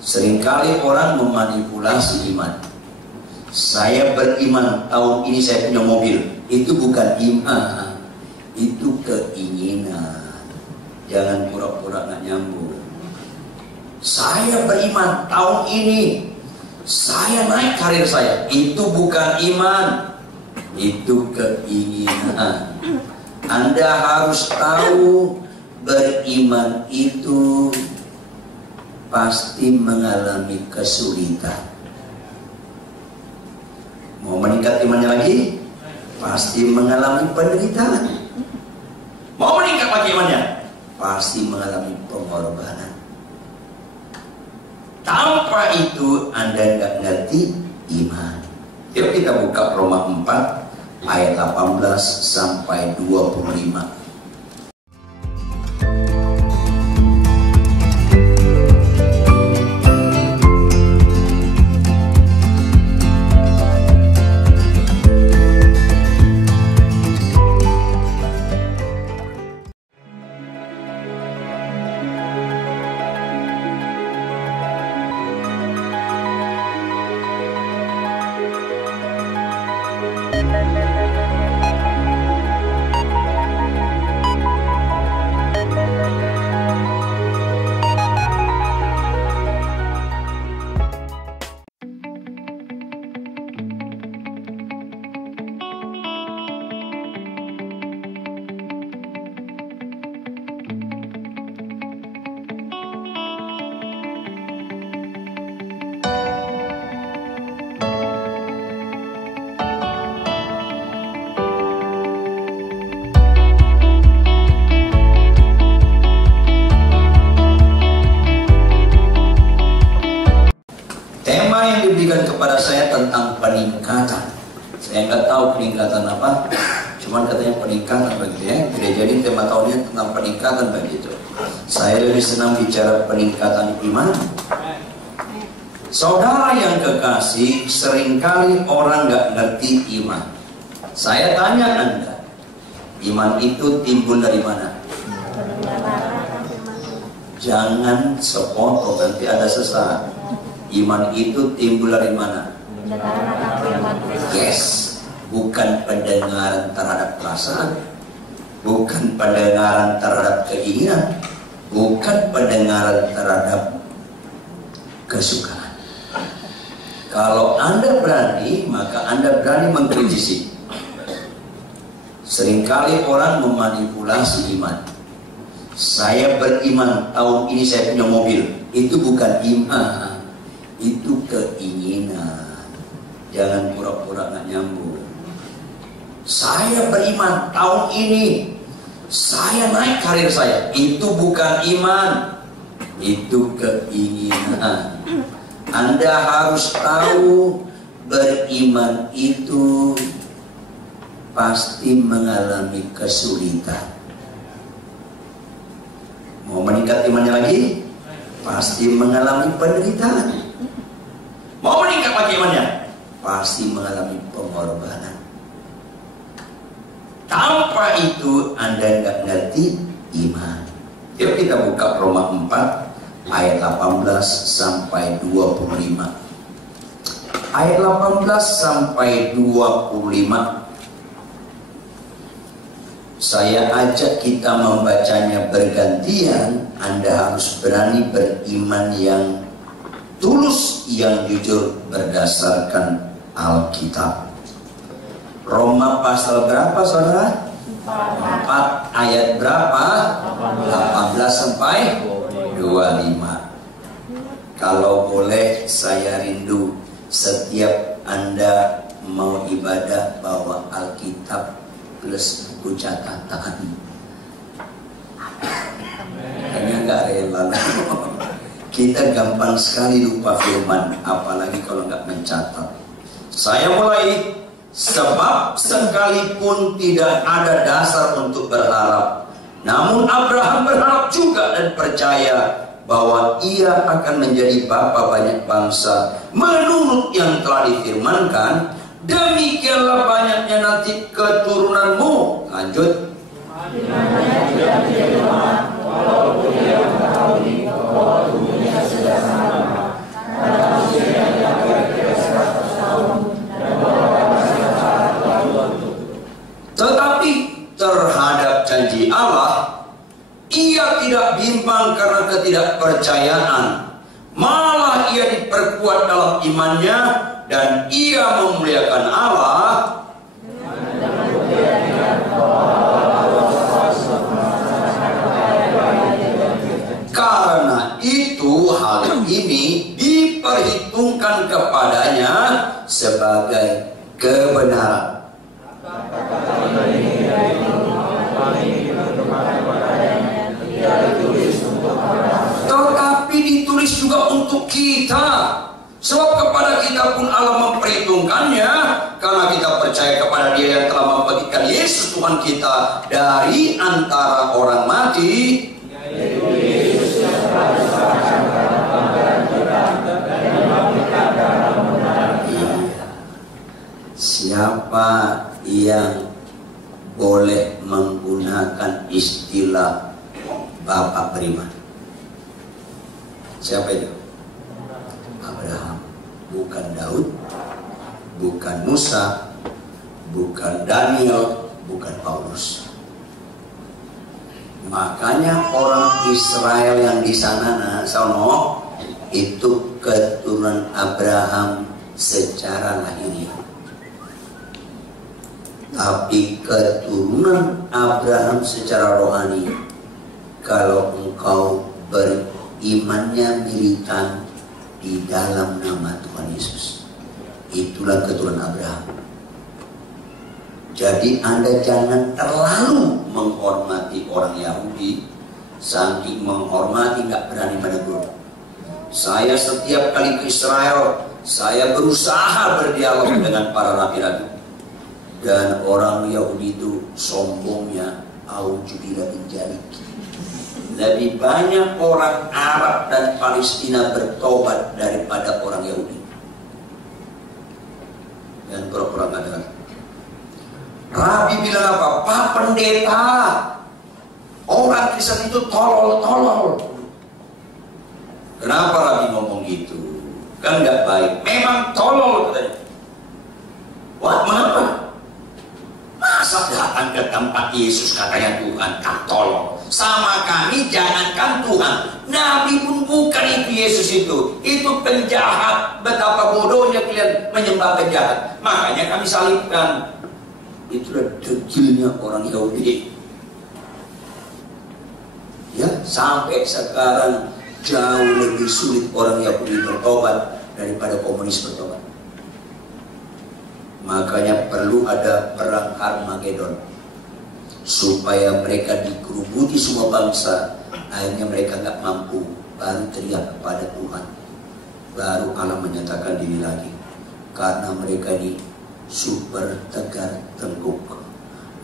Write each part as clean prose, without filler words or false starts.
Seringkali orang memanipulasi iman. Saya beriman, tahun ini saya punya mobil. Itu bukan iman, itu keinginan. Jangan pura-pura nggak nyambung. Saya beriman, tahun ini saya naik karir saya. Itu bukan iman, itu keinginan. Anda harus tahu, beriman itu pasti mengalami kesulitan. Mau meningkat imannya lagi, pasti mengalami penderitaan. Mau meningkat lagi imannya, pasti mengalami pengorbanan. Tanpa itu Anda nggak ngerti iman. Yuk kita buka Roma 4 ayat 18 sampai 25. Kepada saya tentang peningkatan. Saya nggak tahu peningkatan apa, cuman katanya peningkatan begitu ya. Gereja ini tema tahunnya tentang peningkatan begitu. Saya lebih senang bicara peningkatan iman. Saudara yang kekasih, seringkali orang nggak ngerti iman. Saya tanya Anda, iman itu timbul dari mana? Jangan sepotong, nanti ada sesaat. Iman itu timbul dari mana? Yes, bukan pendengaran terhadap perasaan, bukan pendengaran terhadap keinginan, bukan pendengaran terhadap kesukaan. Kalau Anda berani, maka Anda berani mengkritisi. Seringkali orang memanipulasi iman. Saya beriman, tahun ini saya punya mobil. Itu bukan iman, itu keinginan. Jangan pura-pura nggak nyambung. Saya beriman, tahun ini saya naik karir saya. Itu bukan iman, itu keinginan. Anda harus tahu, beriman itu pasti mengalami kesulitan. Mau meningkat imannya lagi, pasti mengalami penderitaan. Mau meningkat lagi imannya, pasti mengalami pengorbanan. Tanpa itu Anda nggak ngerti iman. Yuk kita buka Roma 4 ayat 18 sampai 25. Ayat 18 sampai 25. Saya ajak kita membacanya bergantian. Anda harus berani beriman yang tulus, yang jujur berdasarkan Alkitab. Roma pasal berapa saudara? 4 ayat berapa? 18 sampai 25. Kalau boleh saya rindu setiap Anda mau ibadah bawa Alkitab plus buku catatan. Hanya nggak rela. Kita gampang sekali lupa firman, apalagi kalau nggak mencatat. Saya mulai, sebab sekalipun tidak ada dasar untuk berharap, namun Abraham berharap juga dan percaya bahwa ia akan menjadi bapa banyak bangsa menurut yang telah difirmankan, demikianlah banyaknya nanti keturunanmu. Lanjut. kepercayaan, malah ia diperkuat dalam imannya dan ia memuliakan Allah. Karena itu hal ini diperhitungkan kepadanya sebagai kebenaran. Tetapi ditulis juga untuk kita, sebab kepada kita pun Allah memperhitungkannya, karena kita percaya kepada Dia yang telah membangkitkan Yesus Tuhan kita dari antara orang mati. Siapa yang boleh menggunakan istilah Bapak beriman? Siapa itu? Abraham. Bukan Daud, bukan Musa, bukan Daniel, bukan Paulus. Makanya orang Israel yang di sana itu keturunan Abraham secara lahiriah. Tapi keturunan Abraham secara rohani, kalau engkau berimannya militan di dalam nama Tuhan Yesus, itulah keturunan Abraham. Jadi Anda jangan terlalu menghormati orang Yahudi, saking menghormati nggak berani menegur. Saya setiap kali ke Israel, saya berusaha berdialog dengan para rabi-rabi. Dan orang Yahudi itu sombongnya auzubillah min dzalik. Lebih banyak orang Arab dan Palestina bertobat daripada orang Yahudi. Dan pura-pura nggak dengar. Rabi bilang apa? Pak Pendeta, orang Kristen itu tolol-tolol. Kenapa Rabi ngomong gitu? Kan nggak baik. Memang tolol katanya. Wah, mengapa? Masa datang ke tempat Yesus katanya Tuhan, kan tolong. Sama kami jangankan Tuhan, Nabi pun bukan itu Yesus itu. Itu penjahat. Betapa bodohnya kalian menyembah penjahat. Makanya kami salibkan. Itulah degilnya orang Yahudi. Ya, sampai sekarang jauh lebih sulit orang Yahudi bertobat daripada komunis bertobat. Makanya perlu ada perang Armageddon supaya mereka dikerubuti semua bangsa. Akhirnya mereka nggak mampu, baru teriak kepada Tuhan, baru Allah menyatakan diri lagi. Karena mereka ini super tegar tengkuk.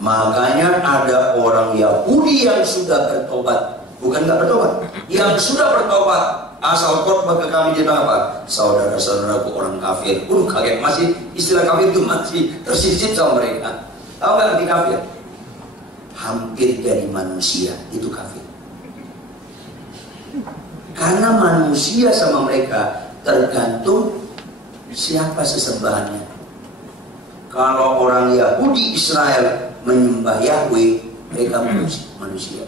Makanya ada orang Yahudi yang sudah bertobat, bukan nggak bertobat, yang sudah bertobat. Asal khotbah ke kami dia bilang apa? Saudara-saudaraku orang kafir. Kaget, masih istilah kafir itu masih tersisip sama mereka. Tahu nggak arti kafir? Hampir jadi manusia, itu kafir. Karena manusia sama mereka tergantung siapa sesembahannya. Kalau orang Yahudi Israel menyembah Yahweh, mereka manusia.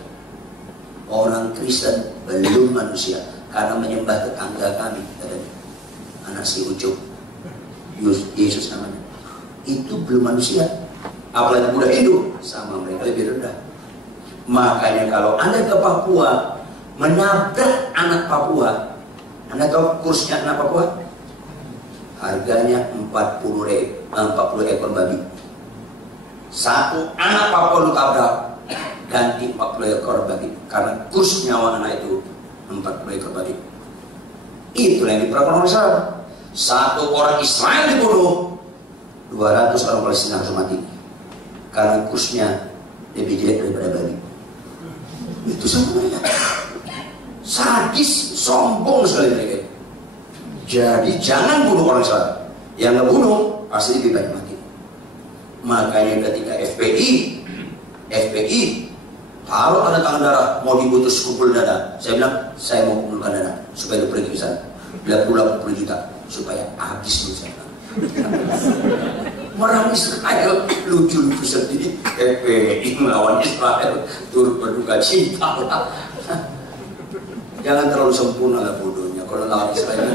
Orang Kristen belum manusia. Karena menyembah tetangga kami, katanya, anak si Ucup, Yesus namanya, itu belum manusia. Apalagi Buddha Hindu, sama mereka lebih rendah. Makanya kalau Anda ke Papua, menabrak anak Papua, Anda tahu kursnya anak Papua? Harganya 40 ekor babi. Satu anak Papua lu tabrak, ganti 40 ekor babi. Karena kurs nyawa anak itu 40 ekor babi. Itulah yang diperlakukan oleh Israel. Satu orang Israel dibunuh, 200 orang Palestina harus mati. Karena kursnya lebih jelek daripada babi. Itu sama mereka. Sadis, sombong sekali mereka. Jadi jangan bunuh orang Israel. Yang ngebunuh pasti lebih banyak mati. Makanya ketika FPI taruh tanda tangan darah, mau diputus kumpul dana. Saya bilang, saya mau kumpulkan dana supaya lu pergi ke sana. Bila pulang 10 juta supaya habis lu sana. Orang Israel lucu-lucu sendiri. FPI melawan Israel turut berduka cita. Jangan terlalu sempurna lah bodohnya. Kalau lawan Israel,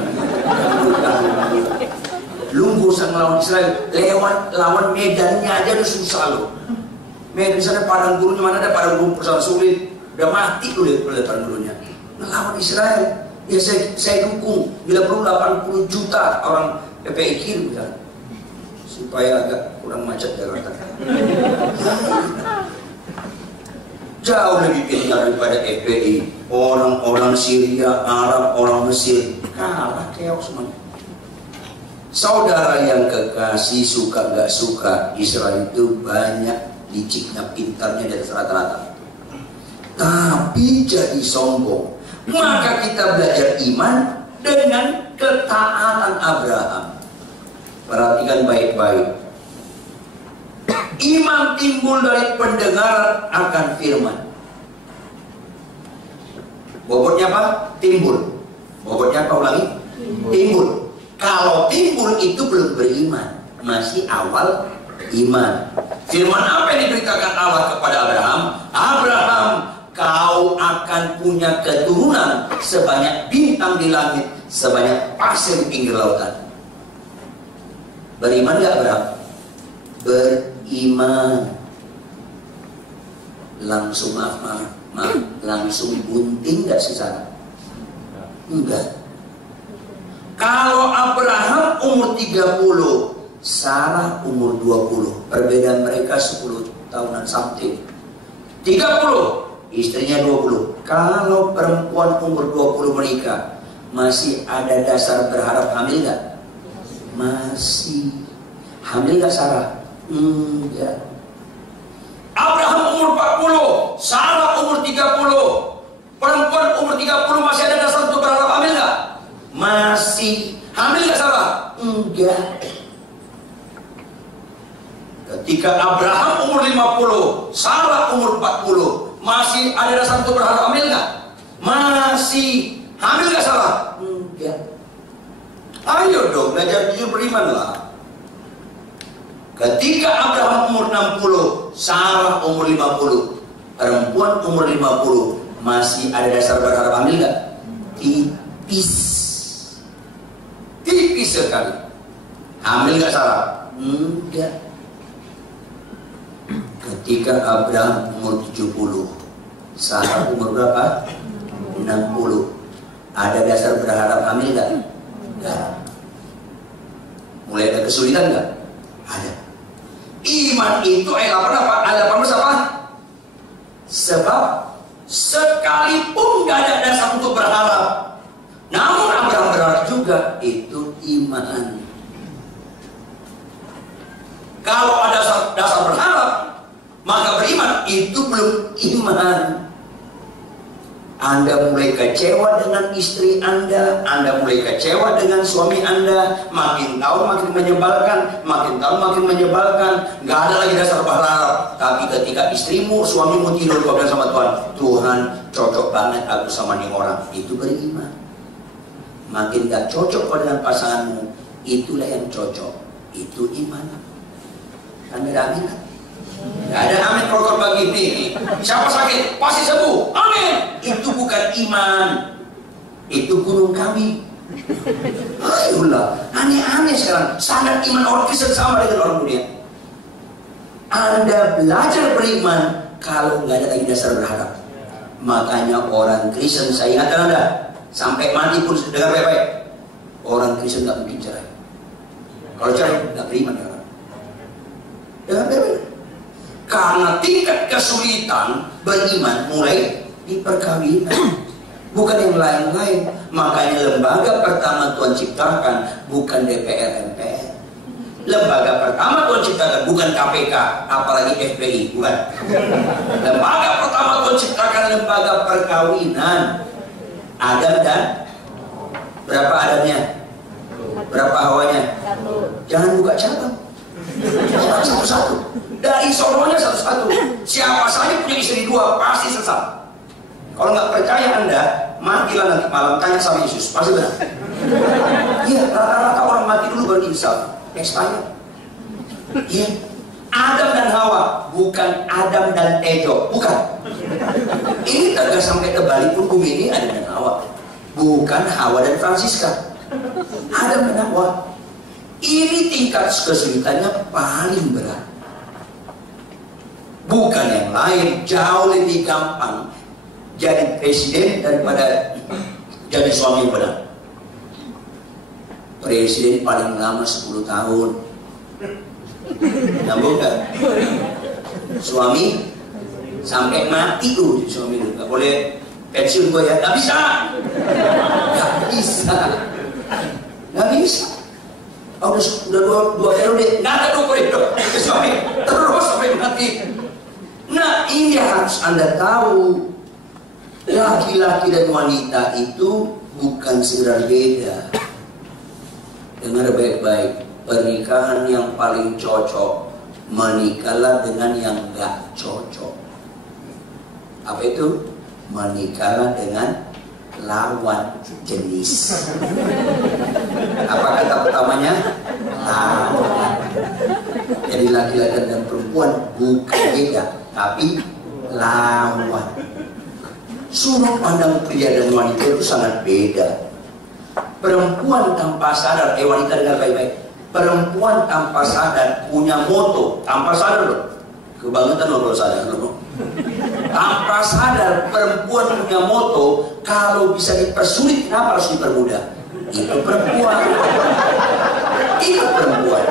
lunggu sang lawan Israel, lewat lawan medannya aja udah susah loh. Medan misalnya padang gurunnya, mana ada padang gurun persoalan sulit, udah mati loh lihat padang gurunnya. Nah, lawan Israel, ya saya dukung. Bila perlu 80 juta orang PPI kirim misalnya, supaya agak kurang macet Jakarta. Jauh lebih pintar daripada FPI. Orang-orang Syria, Arab, orang Mesir kalah keok semuanya. Saudara yang kekasih, suka nggak suka, Israel itu banyak liciknya, pintarnya di atas rata-rata. Tapi jadi sombong. Maka kita belajar iman dengan ketaatan Abraham. Perhatikan baik-baik. Iman timbul dari pendengaran akan firman. Bobotnya apa? Timbul. Bobotnya apa, ulangi? Timbul. Kalau timbul itu belum beriman, masih awal iman. Firman apa yang diberitakan Allah kepada Abraham? Abraham, kau akan punya keturunan sebanyak bintang di langit, sebanyak pasir di pinggir lautan. Beriman gak Abraham? Beriman. Langsung maaf, langsung bunting gak secara? Enggak. Kalau Abraham umur 30, Sarah umur 20, perbedaan mereka 10 tahunan something. 30, istrinya 20. Kalau perempuan umur 20 menikah, masih ada dasar berharap hamil gak? Masih. Hamil gak Sarah? Enggak. Abraham umur 40, Sarah umur 30. Perempuan umur 30 masih ada dasar untuk berharap hamil gak? Masih. Hamil gak Sarah? Enggak. Ketika Abraham umur 50, Sarah umur 40, masih ada dasar untuk berharap hamil gak? Masih. Hamil gak Sarah? Enggak. Ayo dong, belajar jujur beriman lah. Ketika Abraham umur 60, Sarah umur 50, perempuan umur 50, masih ada dasar berharap hamil gak? Tipis. Tipis sekali. Hamil gak Sarah? Enggak. Ketika Abraham umur 70, Sarah umur berapa? 60. Ada dasar berharap hamil gak? Enggak. Mulai ada kesulitan gak? Ada. Iman itu ayat 8 apa? Ayat 18 apa? Sebab sekalipun gak ada dasar untuk berharap, namun Abraham berharap juga, itu iman. Kalau ada dasar berharap, maka beriman, itu belum iman. Anda mulai kecewa dengan istri Anda mulai kecewa dengan suami Anda, makin tahun makin menyebalkan, makin tahun makin menyebalkan, nggak ada lagi dasar berharap. Tapi ketika istrimu, suamimu tidur, kau bilang sama Tuhan, Tuhan cocok banget aku sama nih orang, itu beriman. Makin gak cocok kau dengan pasanganmu, itulah yang cocok, itu iman. Anda amin kan? Gak ada amin kalau begini. Siapa sakit pasti sembuh, amin. Itu bukan iman, itu gunung kami. Ayolah, aneh-aneh sekarang. Standar iman orang Kristen sama dengan orang dunia. Anda belajar beriman kalau nggak ada lagi dasar berharap. Makanya orang Kristen, saya ingatkan Anda, sampai mati pun dengar baik-baik, orang Kristen nggak mungkin cerai. Kalau cerai nggak beriman ya orang. Dengar baik-baik. Karena tingkat kesulitan beriman mulai di perkawinan, bukan yang lain-lain. Makanya lembaga pertama Tuhan ciptakan bukan DPR MPR. Lembaga pertama Tuhan ciptakan bukan KPK, apalagi FPI, bukan. Lembaga pertama Tuhan ciptakan lembaga perkawinan. Adam dan berapa Adamnya? Berapa Hawanya? Jangan buka cabang. Satu-satu. Dari solonya satu-satu. Siapa saja punya istri dua pasti sesat. Kalau nggak percaya Anda, matilah nanti malam, tanya sama Yesus, pasti benar. Iya, rata-rata orang mati dulu baru insaf. Expired. Iya. Adam dan Hawa, bukan Adam dan Ejo, bukan. Ini kagak sampai kebalik pun bumi ini Adam dan Hawa, bukan Hawa dan Francisca. Adam dan Hawa. Ini tingkat kesulitannya paling berat. Bukan yang lain, jauh lebih gampang jadi presiden daripada jadi suami yang benar. Presiden paling lama 10 tahun. Nyambung gak? Suami sampai mati tuh suami itu. Gak boleh pensiun gue ya. Gak bisa. Gak bisa. Gak bisa. Oh, udah dua periode. Gak ada 2 periode. Suami terus sampai mati. Nah, ini harus Anda tahu. Laki-laki dan wanita itu bukan sekedar beda. Dengar baik-baik, pernikahan yang paling cocok, menikahlah dengan yang gak cocok. Apa itu? Menikahlah dengan lawan jenis. Apa kata pertamanya? Lawan. Jadi laki-laki dan perempuan bukan beda, tapi lawan. Sudut pandang pria dan wanita itu sangat beda. Perempuan tanpa sadar, wanita dengar baik-baik. Perempuan tanpa sadar punya moto, tanpa sadar loh. Kebangetan loh kalau sadar loh. Tanpa sadar perempuan punya moto, kalau bisa dipersulit kenapa harus dipermudah? Itu perempuan. Itu perempuan.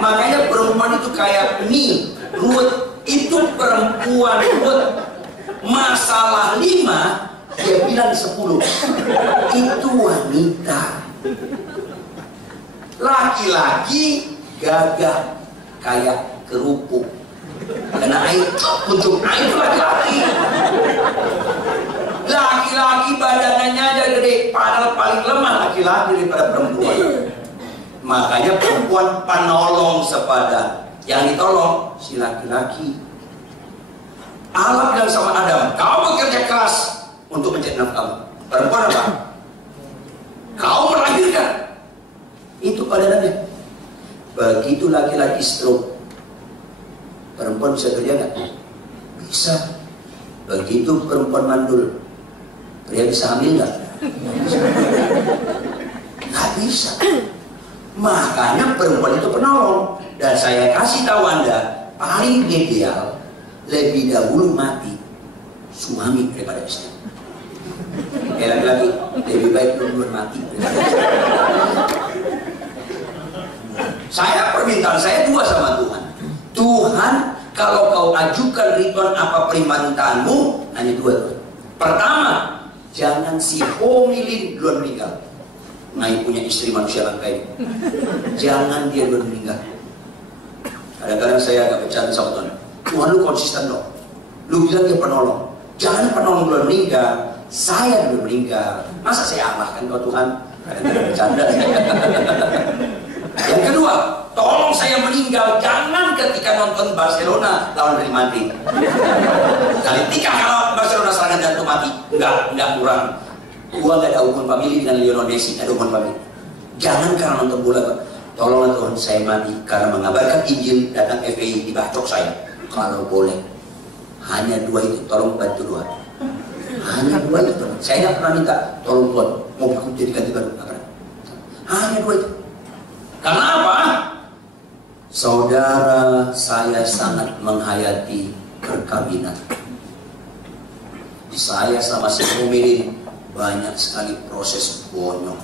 Makanya perempuan itu kayak mie, ruwet. Itu perempuan ruwet. Masalah 5 dia bilang 10. Itu wanita. Laki-laki gagah kayak kerupuk, kena air kuncup air. Itu laki-laki. Laki-laki badannya aja gede, padahal paling lemah laki-laki daripada perempuan. Makanya perempuan penolong sepadan, yang ditolong si laki-laki. Allah bilang sama Adam, kau bekerja keras untuk mencari nafkah. Perempuan apa? Kau melahirkan. Itu padanannya. Begitu laki-laki stroke, perempuan bisa kerja nggak? Bisa. Begitu perempuan mandul, pria bisa hamil nggak? Nggak bisa. Makanya perempuan itu penolong. Dan saya kasih tahu Anda, paling ideal lebih dahulu mati suami daripada istri. Laki-laki lebih baik duluan mati. Saya permintaan saya 2 sama Tuhan. Tuhan, kalau kau ajukan Ridwan apa permintaanmu, hanya 2 tuh. Pertama, jangan si homilin duluan meninggal. Ngai punya istri manusia langka ini. Jangan dia duluan meninggal. Kadang-kadang saya agak bercanda sama Tuhan. Tuhan, lu konsisten dong. Lu bilang dia penolong. Jangan penolong duluan meninggal, saya dulu meninggal. Masa saya amalkan kau Tuhan? Kadang-kadang bercanda. Yang kedua, tolong saya meninggal. Jangan ketika nonton Barcelona lawan Real Madrid. Ketika kalau Barcelona serangan jantung mati, enggak kurang. Gua nggak ada hubungan famili dengan Lionel Messi, ada hubungan famili. Jangan karena nonton bola, tolonglah Tuhan saya mati karena mengabarkan Injil, datang FPI dibacok saya. Kalau boleh, hanya 2 itu, tolong bantu Tuhan. Hanya 2 itu, Tuhan. Saya nggak pernah minta, tolong Tuhan, mobilku jadi ganti baru. Hanya 2 itu. Karena apa? Saudara, saya sangat menghayati perkawinan. Saya sama si Mumin banyak sekali proses bonyoknya.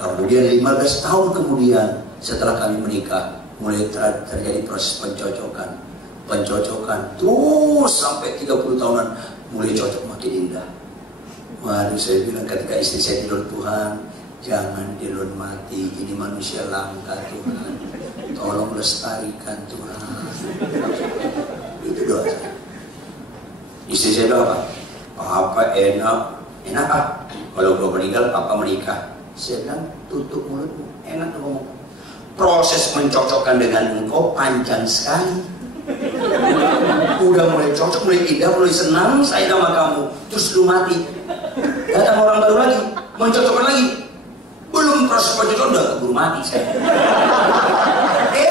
Kemudian 15 tahun kemudian setelah kami menikah, mulai terjadi proses pencocokan terus sampai 30 tahunan mulai cocok makin indah. Waduh, saya bilang ketika istri saya tidur, Tuhan jangan dilun mati, ini manusia langka Tuhan, tolong lestarikan Tuhan. Itu doa saya. Istri saya doa apa? Papa enak apa? Kalau gua meninggal, Papa menikah. Saya bilang, tutup mulutmu, enak ngomong. Proses mencocokkan dengan engkau panjang sekali. Udah mulai cocok, mulai indah, mulai senang saya sama kamu, terus lu mati. Datang orang baru lagi, mencocokkan lagi. Belum Belum proses penjodohan udah keburu mati saya.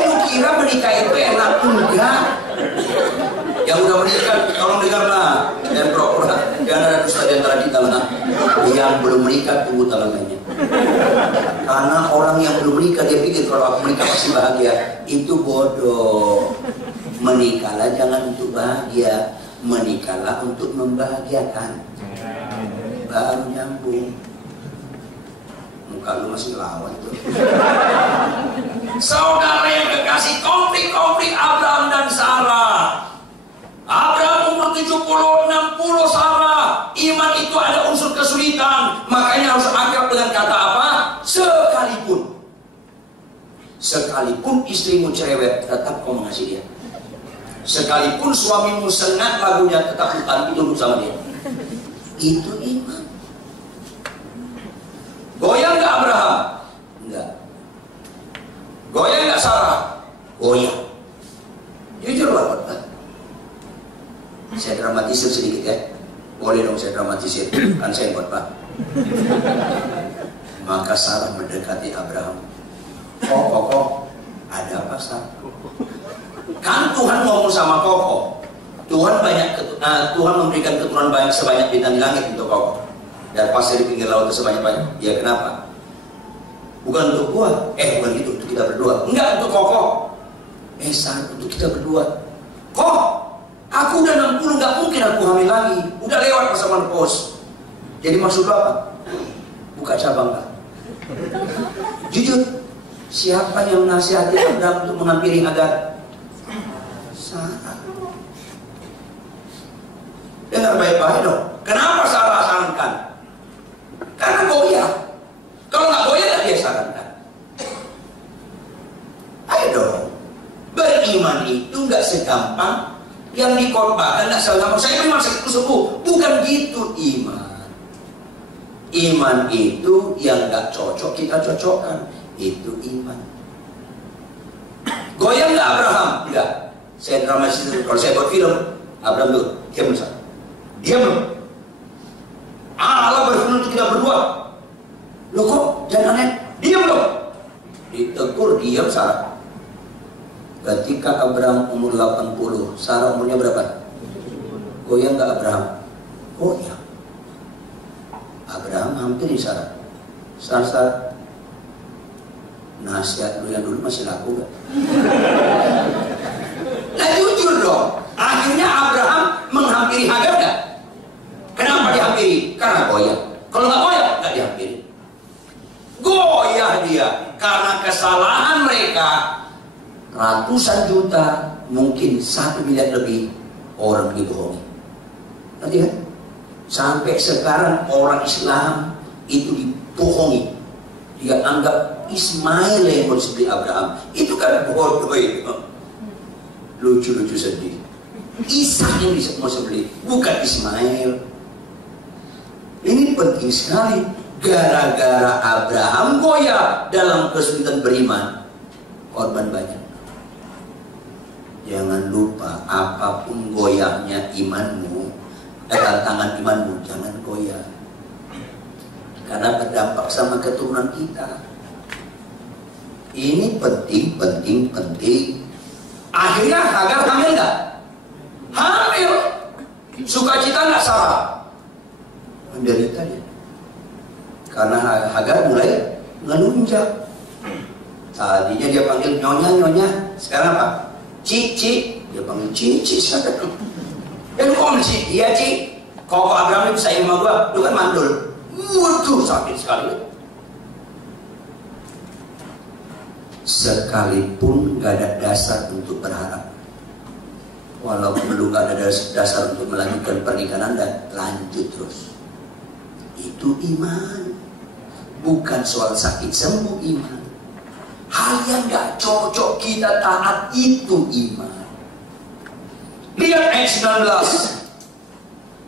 Lu kira menikah itu enak? Enggak. Yang udah menikah, tolong dengarlah. Dan pura-pura, jangan ada dusta di antara kita lah. Yang belum menikah, tunggu tangannya. Karena orang yang belum menikah, dia pikir kalau aku menikah pasti bahagia. Itu bodoh. Menikahlah jangan untuk bahagia. Menikahlah untuk membahagiakan. Baru nyambung. Muka lu masih lawan tuh. Saudara yang kekasih, konflik-konflik Abraham dan Sarah. Abraham umur 70, 60, Sarah. Iman itu ada unsur kesulitan. Makanya harus akrab dengan kata apa? Sekalipun. Sekalipun istrimu cerewet, tetap kau mengasihi dia. Sekalipun suamimu sengat lagunya, tetap bukan itu sama dia. Itu iman. Goyang nggak Abraham? Enggak. Goyang nggak Sarah? Goyang. Jujur lah, Pak. Saya dramatisir sedikit ya. Boleh dong saya dramatisir. Kan saya buat Pak. Maka Sarah mendekati Abraham. Kok, ada apa Sarah? Kan Tuhan ngomong sama Koko. Tuhan memberikan keturunan banyak sebanyak bintang di langit untuk Koko. Dan pasir di pinggir laut sebanyak-banyak. Ya kenapa? Bukan untuk gua. Bukan gitu, untuk kita berdua. Enggak untuk Koko. Sarah, untuk kita berdua. Kok? Aku udah 60, nggak mungkin aku hamil lagi. Udah lewat masa menopause. Jadi maksud lo apa? Buka cabang lah. Jujur, siapa yang menasihati Abraham untuk menghampiri Hagar? Sarah. Dengar baik-baik dong. Kenapa Sarah sarankan? Karena goyah. Kalau nggak goyah, nggak dia sarankan. Ayo dong. Beriman itu nggak segampang yang dikorbankan, nggak segampang saya beriman sakit sembuh. Bukan gitu iman. Iman itu yang nggak cocok kita cocokkan. Itu iman. Goyang nggak Abraham? Enggak. Saya dramatisir. Kalau saya buat film, Abraham tuh diam besar. Diam loh. Allah berfirman untuk kita berdua. Loh kok jangan aneh? Diam loh. Ditegur diam Sarah. Ketika Abraham umur 80, Sarah umurnya berapa? Goyang nggak Abraham? Goyang. Abraham hampir di Sarah. Sarah, nasihat lu yang dulu masih laku gak? Nah jujur dong. Akhirnya Abraham menghampiri Hagar gak? Kenapa dihampiri? Karena goyang. Kalau nggak goyang, nggak dihampiri. Goyah dia karena kesalahan mereka. Ratusan juta, mungkin 1 miliar lebih orang dibohongi. Nanti kan? Sampai sekarang orang Islam itu dibohongi. Dia anggap Ismail yang mau disebeli Abraham. Itu kan bodoh itu. Lucu-lucu sedih. Ishak yang mau disebeli, bukan Ismail. Ini penting sekali. Gara-gara Abraham goyah dalam kesulitan beriman, korban banyak. Jangan lupa, apapun goyahnya imanmu, tantangan imanmu, jangan goyah. Karena berdampak sama keturunan kita. Ini penting. Akhirnya Hagar hamil nggak? Hamil. Sukacita nggak Sarah? Menderita dia. Karena Hagar mulai ngelunjak. Tadinya dia panggil nyonya. Sekarang apa? Cici, dia panggil Cici sekarang. Lu kok Cici? Iya Ci. Kok Abraham bisa sama gua? Lu kan mandul. Waduh sakit sekali. Sekalipun gak ada dasar untuk berharap, walaupun lu gak ada dasar untuk melanjutkan pernikahan Anda, lanjut terus. Itu iman. Bukan soal sakit sembuh iman. Hal yang gak cocok kita taat itu iman. Lihat ayat 19.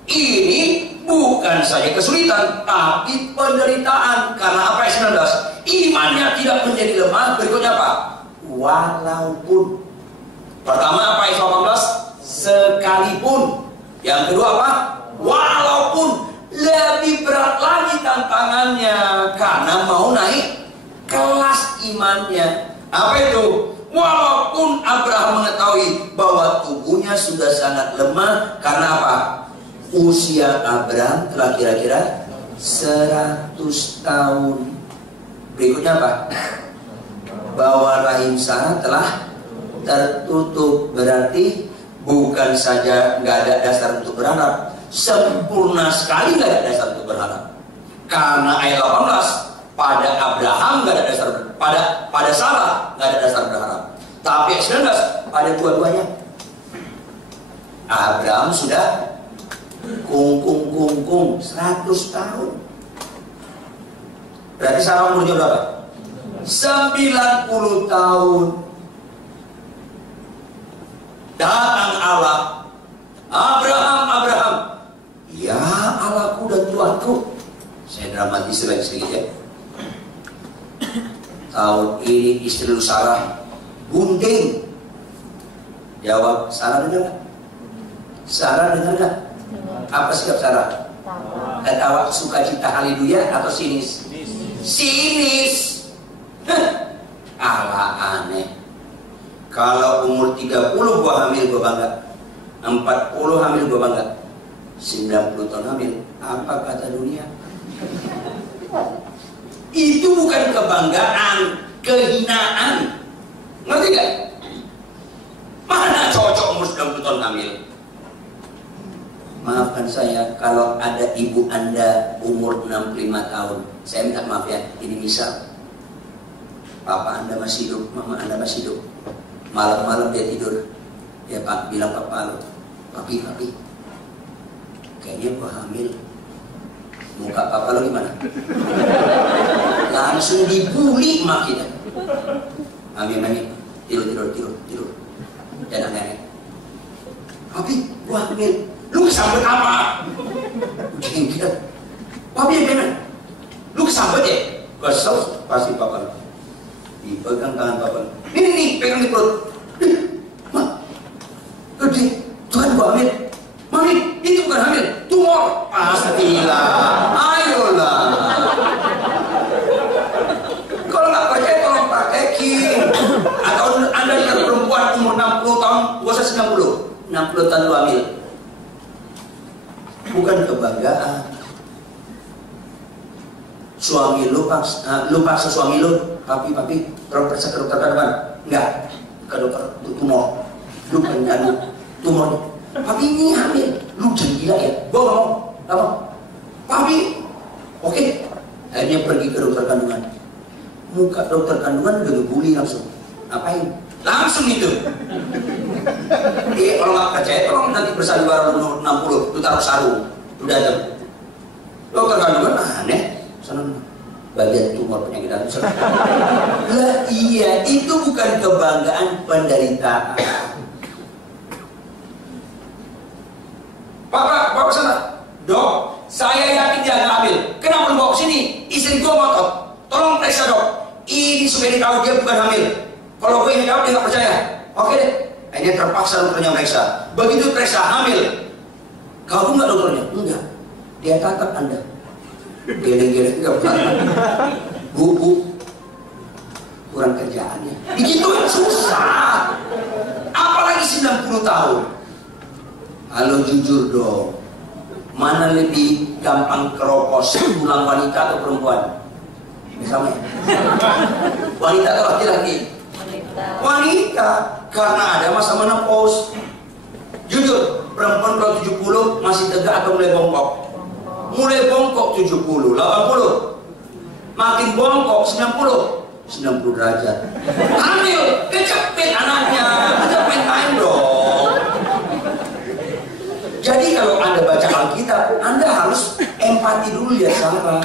Ini bukan saja kesulitan, tapi penderitaan. Karena apa ayat 19? Imannya tidak menjadi lemah. Berikutnya apa? Walaupun. Pertama apa ayat 18? Sekalipun. Yang kedua apa? Walaupun. Lebih berat lagi tantangannya. Karena mau naik kelas imannya. Apa itu? Walaupun Abraham mengetahui bahwa tubuhnya sudah sangat lemah, karena apa? Usia Abraham telah kira-kira 100 tahun. Berikutnya apa? Bahwa rahim Sarah telah tertutup. Berarti bukan saja nggak ada dasar untuk berharap, sempurna sekali nggak ada dasar untuk berharap. Karena ayat 18, pada Abraham nggak ada dasar, pada Sarah nggak ada dasar berharap. Tapi ayat 19, pada dua-duanya. Abraham sudah kungkung 100 tahun. Berarti Sarah umurnya berapa? 90 tahun. Datang Allah. Abraham. Ya Allahku dan Tuhanku. Saya dramatis lagi sedikit ya. Tahun ini istri lu Sarah gunting. Jawab, Sarah dengar gak? Sarah dengar gak? Apa sikap Sarah? Ketawa, sukacita, haleluya atau sinis? Sinis. Allah aneh. Kalau umur 30 gua hamil, gua bangga. 40 hamil, gua bangga. 90 tahun hamil, apa kata dunia? Itu bukan kebanggaan, kehinaan. Ngerti gak? Mana cocok umur 90 tahun hamil? Maafkan saya kalau ada ibu Anda umur 65 tahun. Saya minta maaf ya, ini misal. Papa Anda masih hidup, mama Anda masih hidup. Malam-malam dia tidur. Ya Pak, bilang Papa lo, Papi, kayaknya gua hamil. Muka Papa lo gimana? Langsung dibully mak kita. Amin. Tidur. Dan aneh-aneh. Papi, gua hamil. Lu kesambet apa? Jengkel. Papi yang benar. Lu kesambet ya? Kesel pasti Papa. Dipegang tangan Papa. Nih, pegang di perut. Ma, gede. Tuhan gua hamil. Mami, itu bukan hamil, tumor. Pastilah. Ayolah. Kalau nggak percaya tolong praktekin. Atau Anda lihat perempuan umur 60 tahun, gua usah 60 tahun lu hamil. Bukan kebanggaan. Suami lu paksa suami lu, papi, tolong periksa ke dokter kandungan. Enggak, ke dokter tumor. Lu penyakit tumor. Papi ini hamil, lu jangan gila ya. Gua nggak mau. Papi, oke. Akhirnya pergi ke dokter kandungan. Muka dokter kandungan udah ngebully langsung. Ngapain? Langsung itu. Kalau nggak percaya, tolong nanti bersandiwara umur 60, lu taruh sarung, lu datang. Dokter kandungan aneh, sana bagian tumor penyakit anus. Lah iya, itu bukan kebanggaan, penderitaan. Bapak sana, dok, saya yakin dia nggak hamil. Kenapa lu bawa sini? Istri gua ngotot. Tolong periksa dok. Ini supaya ditahu dia bukan hamil. Kalau gue nggak tahu dia nggak percaya. Oke deh. Ini terpaksa dokternya periksa. Begitu periksa hamil. Kagum nggak dokternya? Enggak. Dia tatap Anda. Geleng-geleng nggak pernah. Bu, kurang kerjaannya. Begitu susah. Apalagi 90 tahun. Halo, jujur dong. Mana lebih gampang keropos, tulang wanita atau perempuan? Sama ya? Wanita atau laki-laki? Wanita. Karena ada masa menopause. Jujur, perempuan kalau 70 masih tegak atau mulai bongkok? Mulai bongkok 70, 80. Makin bongkok 90 derajat. Hamil, kecepet anaknya. Kecepet main dong. Jadi kalau Anda baca Alkitab, Anda harus empati dulu ya sama.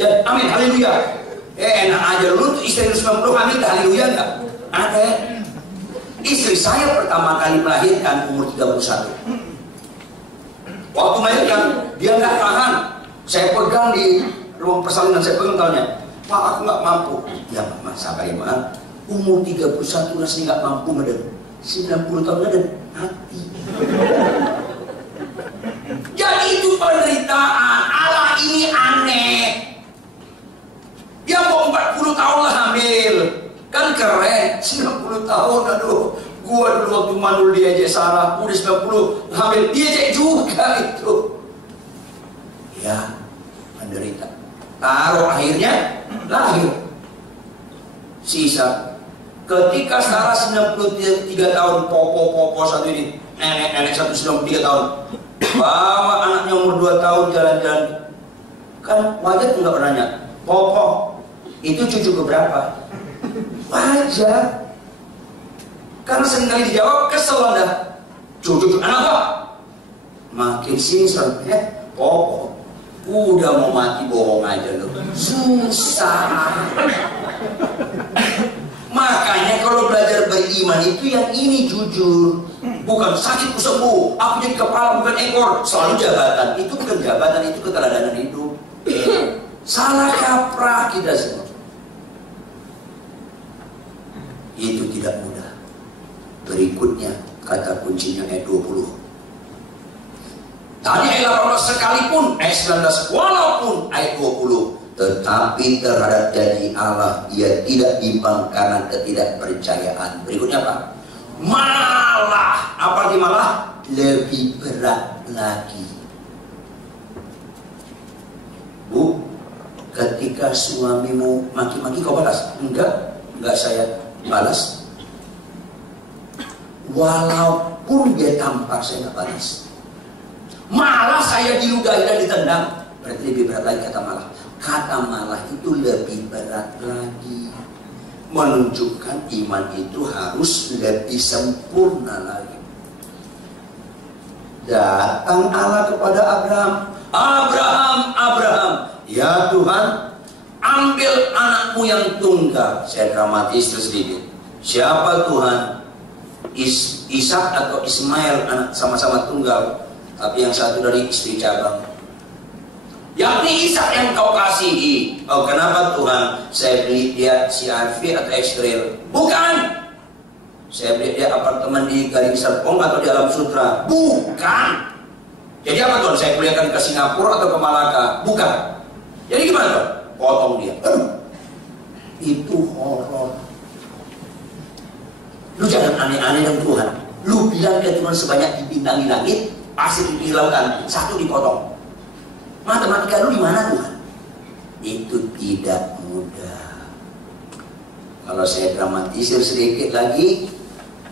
Ya, amin, haleluya. Enak aja lu tuh istri 90 hamil, haleluya enggak? Ada. Istri saya pertama kali melahirkan umur 31. Waktu melahirkan, dia nggak tahan. Saya pegang di ruang persalinan, saya pegang tangannya. Pak, aku nggak mampu. Ya, Mas, sabar ya, Mas. Umur 31 rasanya nggak mampu, Madam. 90 tahun Madam, mati. Jadi itu penderitaan. Allah ini aneh. Dia mau 40 tahun lah hamil. 90 tahun, aduh. Gua dulu waktu mandul diajak Sarah, udah 90, hamil diajak juga itu. Ya, menderita. Taruh akhirnya lahir. Sisa. Ketika Sarah 93 tahun, popo satu ini, nenek satu 93 tahun, bawa anaknya umur 2 tahun jalan-jalan. Kan wajar nggak bertanya, popo, itu cucu keberapa? Wajar. Karena seringkali dijawab, kesel Anda. Cucu anak apa? Makin singsel, popo, udah mau mati bohong aja loh. Susah. Makanya kalau belajar beriman itu yang ini jujur. Bukan sakit sembuh, aku jadi kepala bukan ekor. Selalu jabatan, itu bukan jabatan, itu keteladanan hidup. Salah kaprah kita semua. Itu tidak mudah. Berikutnya kata kuncinya ayat 20. Tadi ayat 18 sekalipun, ayat 19 walaupun ayat 20, tetapi terhadap janji Allah ia tidak bimbang karena ketidakpercayaan. Berikutnya apa? Malah, apa arti malah? Lebih berat lagi. Bu, ketika suamimu maki-maki kau balas? Enggak saya balas. Walaupun dia tampar saya nggak balas. Malah saya diludahi dan ditendang. Berarti lebih berat lagi kata malah. Kata malah itu lebih berat lagi. Menunjukkan iman itu harus lebih sempurna lagi. Datang Allah kepada Abraham. Abraham, ya Tuhan, ambil anakmu yang tunggal. Saya dramatis sedikit. Siapa Tuhan? Ishak atau Ismail, anak sama-sama tunggal, tapi yang satu dari istri cabang. Yakni Ishak yang kau kasihi. Oh, kenapa Tuhan? Saya beli dia si Arfi atau Ekstril? Bukan. Saya beli dia apartemen di Gading Serpong atau di Alam Sutra? Bukan. Jadi apa Tuhan? Saya kuliahkan ke Singapura atau ke Malaka? Bukan. Jadi gimana Tuhan? Potong dia. Itu horor. Lu jangan aneh-aneh dengan Tuhan. Lu bilang ke Tuhan sebanyak di bintang di langit, pasir di lautan, satu dipotong. Matematika lu di mana Tuhan? Itu tidak mudah. Kalau saya dramatisir sedikit lagi,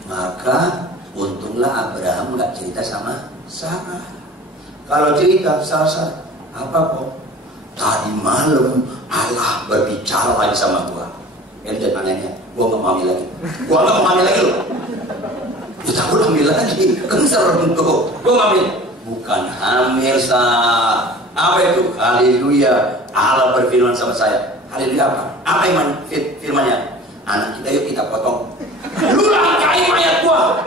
maka untunglah Abraham nggak cerita sama Sarah. Kalau cerita Sarah, apa kok? Tadi malam Allah berbicara lagi sama gua. Yang jangan nanya, gua nggak mau hamil lagi. Gua nggak mau hamil lagi loh. Gua takut hamil lagi, kan serem tuh. Gua nggak hamil. Bukan hamil sah. Apa itu? Haleluya. Allah berfirman sama saya. Haleluya apa? Apa iman firmannya? Anak kita yuk kita potong. Lu langkai mayat gua.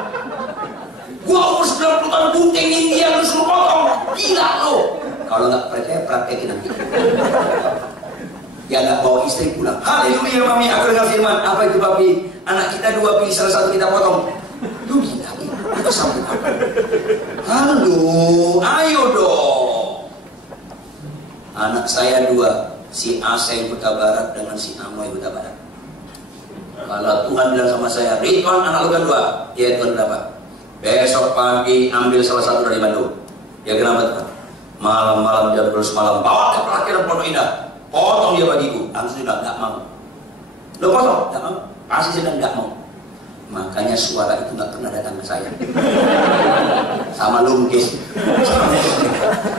Gua umur 90 tahun guntingin dia lu suruh potong. Gila lu. Kalau nggak percaya praktekin nanti. Ya nggak bawa istri pulang. Haleluya mami, aku dengar firman. Apa itu papi? Anak kita 2 pilih salah satu kita potong. Lu gila nih. Itu sampai apa? Halo, ayo dong. Anak saya 2, si Asa yang Huta Barat dengan si Amo yang Huta Barat. Kalau Tuhan bilang sama saya, Ridwan anak lu kan 2, ya Tuhan berapa? Besok pagi ambil salah satu dari Bandung. Ya kenapa Tuhan? Malam-malam jam 12 malam bawa ke pelatihan Pondok Indah. Potong dia bagiku. Langsung sudah nggak mau. Lo potong? Nggak mau. Pasti sedang nggak mau. Makanya suara itu nggak pernah datang ke saya. Sama Lungkis.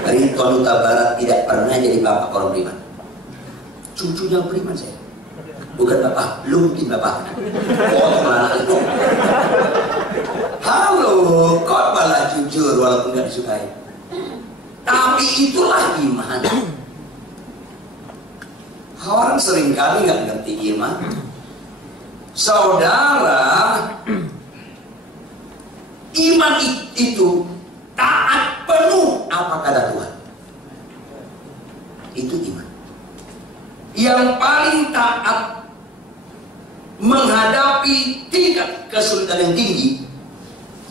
Ridwan Huta Barat tidak pernah jadi bapak orang beriman. Cucunya beriman saya. Bukan bapak, Lungkis bapak. Potong anak itu. Halo, kok malah jujur walaupun nggak disukai. Tapi itulah iman. Orang seringkali nggak ngerti iman. Saudara, iman itu taat penuh apa kata Tuhan. Itu iman. Yang paling taat menghadapi tingkat kesulitan yang tinggi,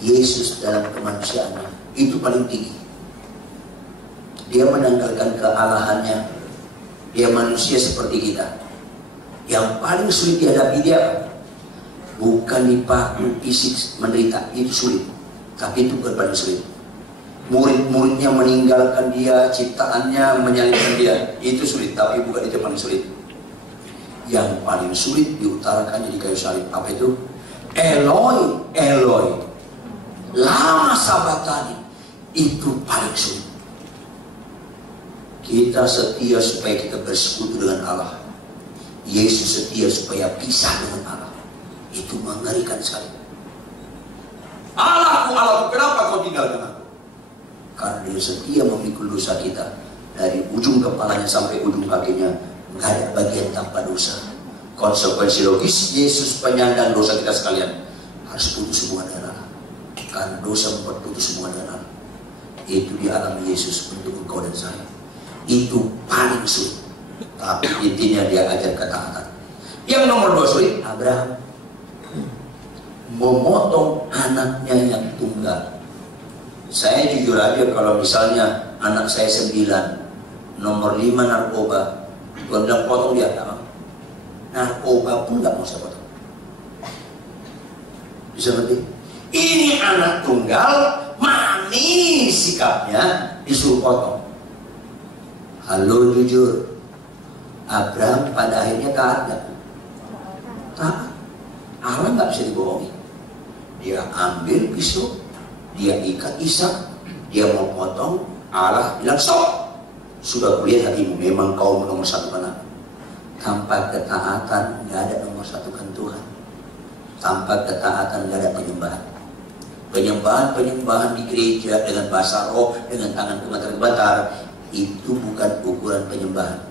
Yesus dalam kemanusiaannya itu paling tinggi. Dia menanggalkan kealahannya. Dia manusia seperti kita. Yang paling sulit dihadapi dia apa? Bukan dipaku fisik menderita, itu sulit. Tapi itu bukan paling sulit. Murid-muridnya meninggalkan dia, ciptaannya menyalibkan dia, itu sulit. Tapi bukan itu paling sulit. Yang paling sulit diutarakannya di kayu salib. Apa itu? Eloi, Eloi, lama sabatani. Itu paling sulit. Kita setia supaya kita bersekutu dengan Allah. Yesus setia supaya pisah dengan Allah. Itu mengerikan sekali. Allahku, Allahku, kenapa kau tinggalkan aku? Karena dia setia memikul dosa kita. Dari ujung kepalanya sampai ujung kakinya, nggak ada bagian tanpa dosa. Konsekuensi logis, Yesus penyandang dosa kita sekalian harus putus hubungan dengan Allah. Karena dosa membuat putus hubungan dengan Allah. Itu dialami Yesus untuk engkau dan saya. Itu paling sulit. Tapi intinya dia ajar ketaatan. Yang nomor 2 sulit, Abraham memotong anaknya yang tunggal. Saya jujur aja, kalau misalnya anak saya 9, nomor 5 narkoba, Tuhan bilang potong dia, gak mau. Narkoba pun gak mau saya potong. Bisa ngerti? Ini anak tunggal, manis sikapnya, disuruh potong. Halo, jujur, Abraham pada akhirnya taat gak? Taat. Allah gak bisa dibohongi. Dia ambil pisau, dia ikat Ishak, dia mau potong, Allah bilang stop. Sudah kulihat hatimu, memang kau nomor satukan aku. Tanpa ketaatan gak ada nomor satukan Tuhan. Tanpa ketaatan gak ada penyembahan. Penyembahan di gereja dengan bahasa roh, dengan tangan gemetar-gemetar, itu bukan ukuran penyembahan.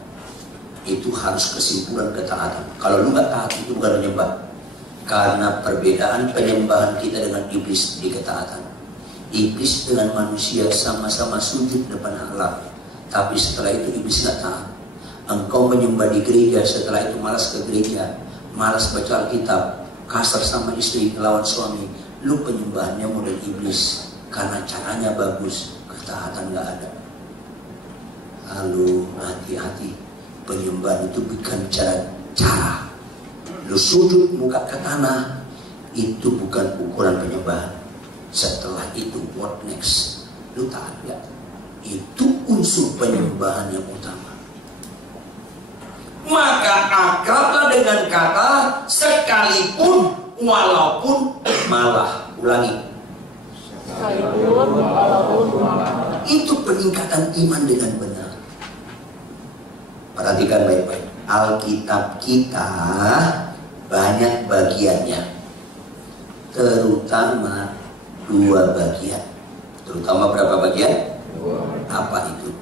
Itu harus kesimpulan ketaatan. Kalau lu gak taat, itu bukan penyembahan. Karena perbedaan penyembahan kita dengan iblis di ketaatan. Iblis dengan manusia sama-sama sujud depan Allah. Tapi setelah itu iblis gak taat. Engkau menyembah di gereja, setelah itu malas ke gereja, malas baca Alkitab, kasar sama istri, lawan suami. Lu penyembahannya model iblis. Karena caranya bagus, ketaatan gak ada. Lalu hati-hati, penyembahan itu bukan cara. Lu sujud muka ke tanah, itu bukan ukuran penyembahan. Setelah itu what next? Lu taat gak? Itu unsur penyembahan yang utama. Maka akrablah dengan kata sekalipun, walaupun, malah. Ulangi. Sekalipun, walaupun, malah. Itu peningkatan iman dengan benar. Perhatikan baik-baik. Alkitab kita banyak bagiannya, terutama 2 bagian. Terutama berapa bagian? 2. Apa itu?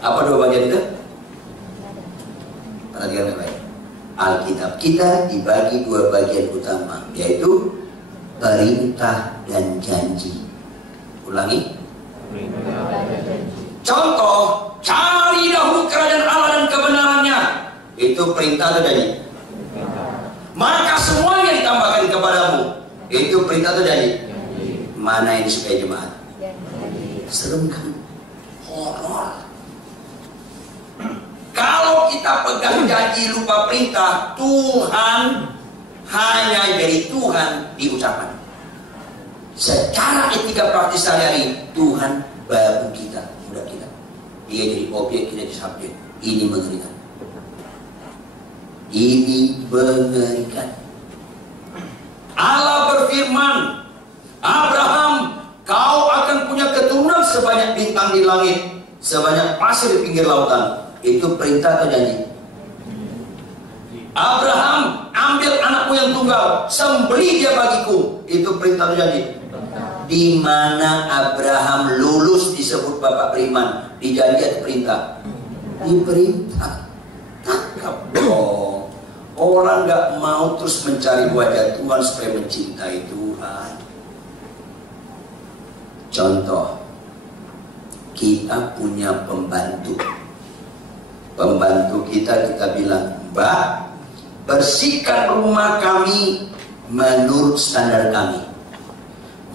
Apa 2 bagian itu? Perhatikan baik-baik. Alkitab kita dibagi 2 bagian utama, yaitu perintah dan janji. Ulangi. Contoh, cari dahulu kerajaan Allah dan kebenarannya. Itu perintah atau janji? Maka semuanya ditambahkan kepadamu. Itu perintah atau janji? Mana yang disukai jemaat? Serem kan? Horor. Kalau kita pegang janji lupa perintah, Tuhan hanya dari Tuhan diucapkan. Secara etika praktis sehari-hari, Tuhan baru kita, budak kita. Dia jadi objek, kita jadi subjek. Ini mengerikan. Ini mengerikan. Allah berfirman, Abraham, kau akan punya keturunan sebanyak bintang di langit, sebanyak pasir di pinggir lautan. Itu perintah atau janji? Abraham, ambil anakmu yang tunggal, sembelih dia bagiku. Itu perintah atau janji? Di mana Abraham lulus disebut bapak beriman? Di janji atau perintah? Di perintah. Tangkap dong. Orang gak mau terus mencari wajah Tuhan supaya mencintai Tuhan. Contoh, kita punya pembantu. Pembantu kita bilang, Mbak, bersihkan rumah kami menurut standar kami.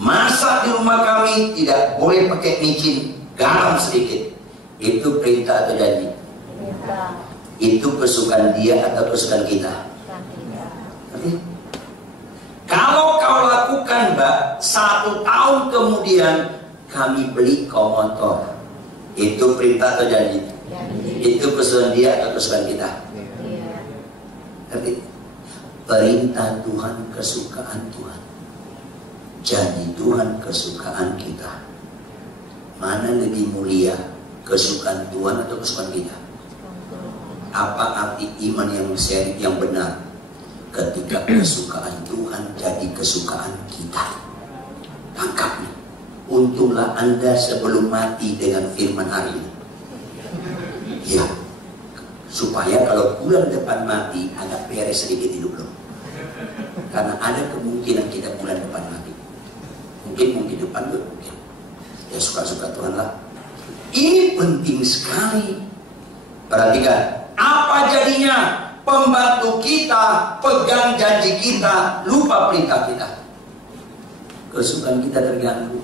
Masak di rumah kami tidak boleh pakai micin, garam sedikit. Itu perintah atau janji? Perintah. Itu kesukaan dia atau kesukaan kita? Oke. Kalau kau lakukan, Mbak, 1 tahun kemudian kami beli kau motor, itu perintah atau janji? Itu kesukaan dia atau kesukaan kita? Ngerti? Perintah Tuhan, kesukaan Tuhan. Janji Tuhan, kesukaan kita. Mana lebih mulia, kesukaan Tuhan atau kesukaan kita? Apa arti iman yang seri, yang benar? Ketika kesukaan Tuhan jadi kesukaan kita. Tangkap nih. Untunglah Anda sebelum mati dengan firman hari ini. Ya, supaya kalau bulan depan mati agak beres sedikit hidup lo. Karena ada kemungkinan kita bulan depan mati. Mungkin depan juga mungkin. Ya suka-suka Tuhan lah. Ini penting sekali. Perhatikan, apa jadinya pembantu kita pegang janji kita, lupa perintah kita. Kesukaan kita terganggu.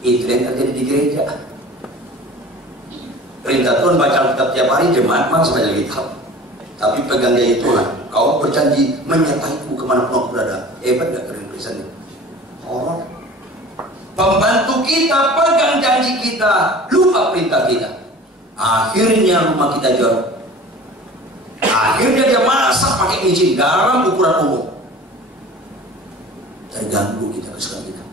Itu yang terjadi di gereja. Perintah Tuhan baca Alkitab tiap hari, jemaat malas baca Alkitab. Tapi pegang janji Tuhan. Kau berjanji menyertaiku kemana pun aku berada. Hebat gak keren tulisannya? Orang pembantu kita pegang janji kita, lupa perintah kita. Akhirnya rumah kita jual. Akhirnya dia masak pakai micin garam ukuran umum. Terganggu kita kesukaan kita.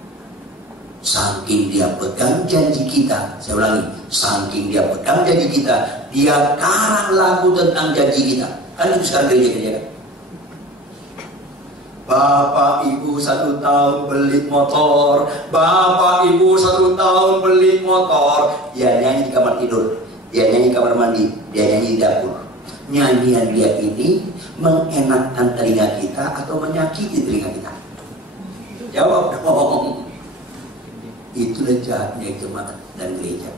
Saking dia pegang janji kita, saya ulangi, saking dia pegang janji kita, dia karang lagu tentang janji kita. Kan itu sekarang gereja-gereja kan? Bapak Ibu 1 tahun beli motor, Bapak Ibu 1 tahun beli motor. Dia nyanyi di kamar tidur, dia nyanyi di kamar mandi, dia nyanyi di dapur. Nyanyian dia ini mengenakkan telinga kita atau menyakiti telinga kita? Jawab dong. Itulah jahatnya jemaat dan gereja.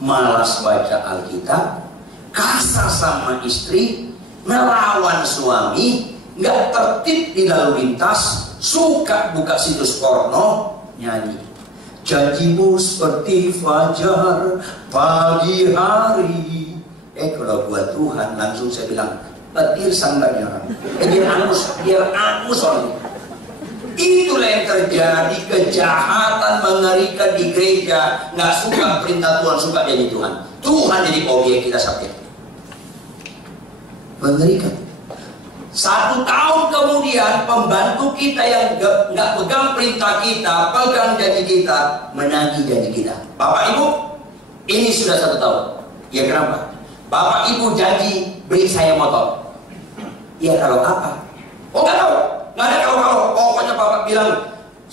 Malas baca Alkitab, kasar sama istri, melawan suami, nggak tertib di lalu lintas, suka buka situs porno, nyanyi. Janjimu seperti fajar pagi hari. Kalau buat Tuhan langsung saya bilang, petir sambalnya orang. Biar angus orang. Itulah yang terjadi, kejahatan mengerikan di gereja. Nggak suka perintah Tuhan, suka jadi Tuhan. Tuhan jadi objek kita sakit. Mengerikan. 1 tahun kemudian pembantu kita yang nggak pegang perintah kita, pegang janji kita, menagih janji kita. Bapak Ibu, ini sudah 1 tahun. Ya kenapa? Bapak Ibu janji beli saya motor. Ya kalau apa? Oh nggak tahu. Nggak ada kalau pokoknya Bapak bilang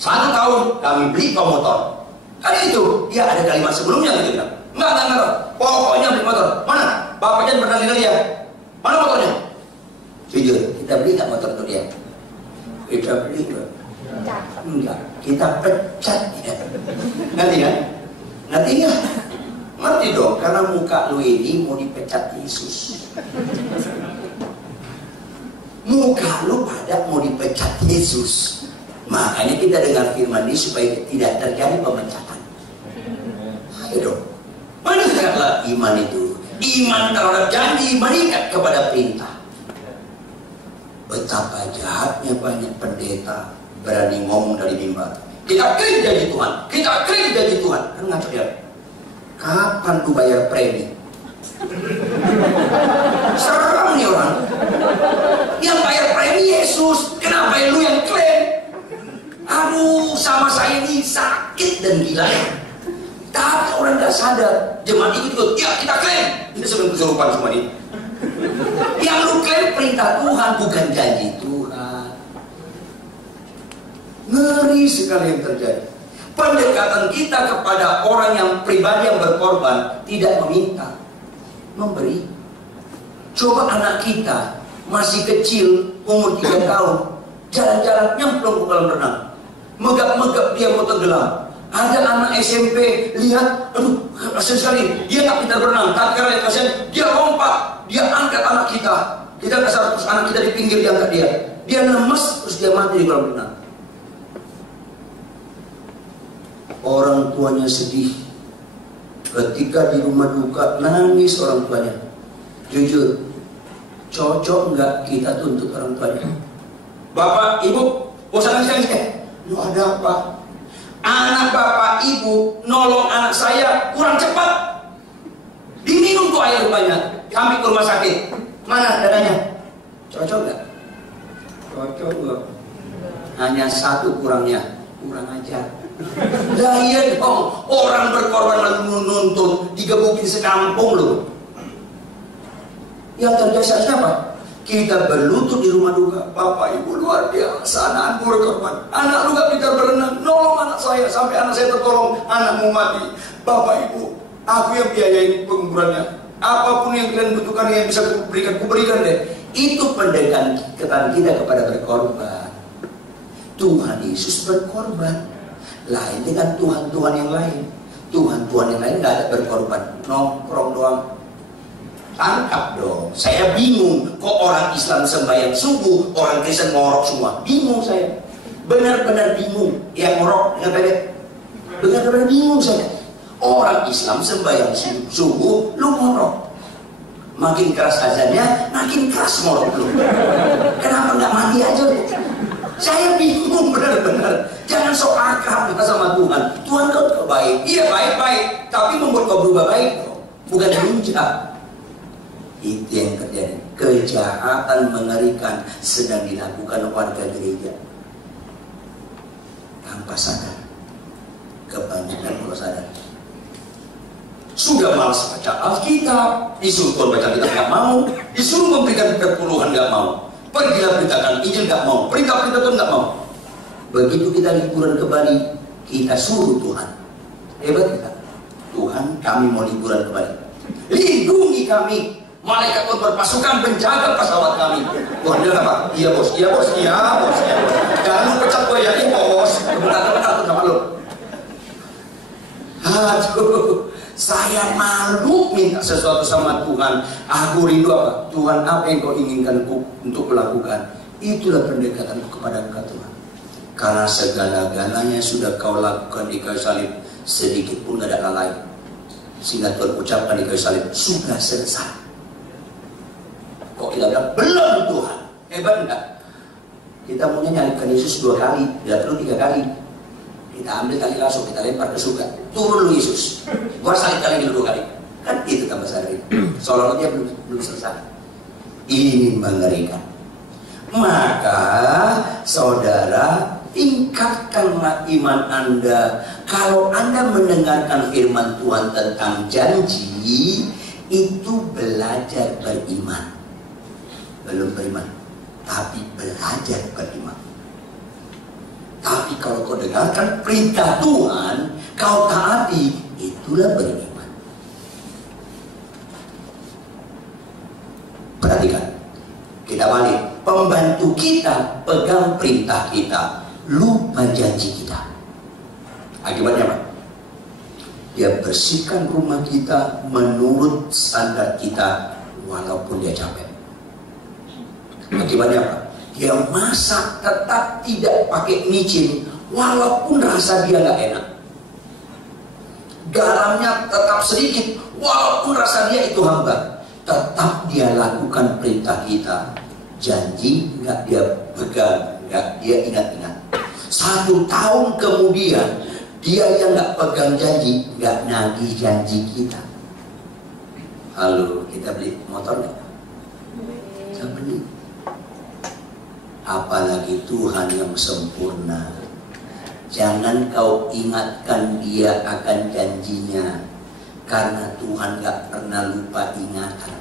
1 tahun kami beli kau motor. Kan itu, dia ada kalimat sebelumnya gitu bilang. Enggak, pokoknya beli motor. Mana? Bapaknya pernah lihat ya? Mana motornya? Jujur, kita beli nggak motor untuk dia? Kita beli enggak, kita pecat dia. Ngerti kan? Ngerti nggak? Ngerti dong, karena muka lu ini mau dipecat Yesus. Muka lu pada mau dipecat Yesus. Makanya kita dengar firman ini supaya tidak terjadi pemecatan. Ayo dong. Meningkatlah iman itu. Iman terhadap janji meningkat kepada perintah. Betapa jahatnya banyak pendeta berani ngomong dari mimbar. Kita kering janji Tuhan. Kita kering janji Tuhan. Kan ngaco dia. Kapan lu bayar premi? Serem nih orang. Yang bayar premi Yesus, kenapa lu yang klaim? Aduh, sama saya ini sakit dan gila ya. Tapi orang gak sadar, jemaat ikut, ya kita klaim. Kita sebelum kesurupan semua ini. Yang lu klaim perintah Tuhan, bukan janji Tuhan. Ngeri sekali yang terjadi. Pendekatan kita kepada orang yang pribadi yang berkorban tidak meminta, memberi. Coba anak kita masih kecil, umur 3 tahun, jalan-jalan nyemplung ke kolam renang, megap-megap dia mau tenggelam. Ada anak SMP lihat, aduh kasihan sekali, dia tak pintar berenang, tak kira kasihan, dia lompat, dia angkat anak kita. Kita kasar terus anak kita di pinggir, dia angkat dia lemes terus dia mati di kolam renang. Orang tuanya sedih, ketika di rumah duka nangis orang tuanya. Jujur, cocok nggak kita tuntut orang tuanya? Bapak, ibu, bosan nangis? Lu ada apa? Anak bapak ibu nolong anak saya kurang cepat. Diminum tuh air banyak, kami ke rumah sakit. Mana dananya? Cocok nggak? Cocok nggak? Hanya satu kurangnya, kurang ajar. Lah iya dong, orang berkorban lalu menuntut, digebukin sekampung loh. Yang terjadi apa? Kita berlutut di rumah duka. Bapak ibu luar biasa, anakku berkorban. Anak lu gak pintar berenang, nolong anak saya sampai anak saya tertolong, anakmu mati. Bapak ibu, aku yang biayain penguburannya. Apapun yang kalian butuhkan yang bisa kuberikan deh. Itu pendekatan kita kepada berkorban. Tuhan Yesus berkorban. Lain dengan Tuhan-Tuhan yang lain. Tuhan-Tuhan yang lain gak ada berkorban, nongkrong doang. Tangkap dong. Saya bingung kok orang Islam sembahyang subuh, orang Kristen ngorok semua. Bingung saya. Benar-benar bingung. Yang ngorok, ingat bebek. Benar-benar bingung saya. Orang Islam sembahyang subuh, lu ngorok. Makin keras azannya, makin keras ngorok lu. Kenapa nggak mati aja lu? Saya bingung benar-benar. Jangan sok akrab sama Tuhan. Tuhan kau baik. Iya baik-baik. Tapi membuat kau berubah baik. Bukan menunjukkan. Itu yang terjadi. Kejahatan mengerikan sedang dilakukan warga gereja tanpa sadar. Kebanyakan kalau sadar. Sudah malas baca Alkitab, disuruh Tuhan baca Alkitab nggak mau, disuruh memberikan perpuluhan nggak mau, pergilah beritakan Injil nggak mau, perintah-perintah Tuhan nggak mau. Begitu kita liburan ke Bali, kita suruh Tuhan. Hebat kita. Tuhan, kami mau liburan ke Bali. Lindungi kami. Malaikat pun berpasukan menjaga pesawat kami. Tuhan bilang apa? Iya bos, iya bos, iya bos, iya bos. Jangan lu pecat gue ya, iya bos. Bentar sama lu. Aduh, saya malu minta sesuatu sama Tuhan. Aku rindu apa? Tuhan, apa yang kau inginkan untuk melakukan? Itulah pendekatanku kepada Engkau Tuhan. Karena segala-galanya sudah kau lakukan di kayu salib, sedikit pun tidak ada lalai. Sehingga Tuhan ucapkan di kayu salib, sudah selesai. Kok kita bilang, belum Tuhan. Hebat enggak? Kita maunya nyarikan Yesus 2 kali, tidak perlu 3 kali. Kita ambil kali langsung, kita lempar ke surga. Turun lu Yesus. Gua salib kali dulu 2 kali. Kan itu tambah sadari. Seolah-olah dia belum selesai. Ini mengerikan. Maka saudara, tingkatkanlah iman Anda. Kalau Anda mendengarkan firman Tuhan tentang janji, itu belajar beriman. Belum beriman, tapi belajar beriman. Tapi kalau kau dengarkan perintah Tuhan, kau taati, itulah beriman. Perhatikan, kita balik. Pembantu kita pegang perintah kita, lupa janji kita. Akibatnya apa? Dia bersihkan rumah kita menurut standar kita, walaupun dia capek. Akibatnya apa? Dia masak tetap tidak pakai micin, walaupun rasa dia nggak enak. Garamnya tetap sedikit, walaupun rasa dia itu hambar. Tetap dia lakukan perintah kita. Janji nggak dia pegang, nggak dia ingat-ingat. 1 tahun kemudian, dia yang nggak pegang janji, nggak nagih janji kita. Halo, kita beli motor nggak? Jangan beli. Apalagi Tuhan yang sempurna. Jangan kau ingatkan dia akan janjinya, karena Tuhan gak pernah lupa ingatan.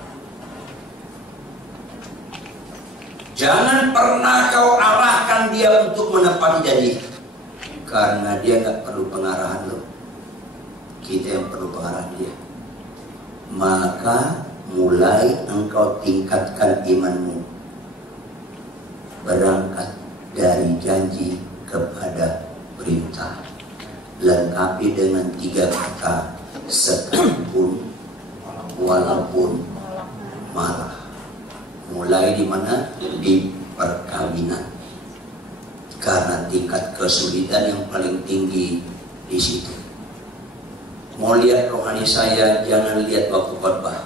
Jangan pernah kau arahkan dia untuk menepati janji, karena dia gak perlu pengarahan lo. Kita yang perlu pengarahan dia. Maka mulai engkau tingkatkan imanmu. Berangkat dari janji kepada perintah. Lengkapi dengan 3 kata, sekalipun, walaupun, malah. Mulai di mana? Di perkawinan. Karena tingkat kesulitan yang paling tinggi di situ. Mau lihat rohani saya, jangan lihat waktu khotbah.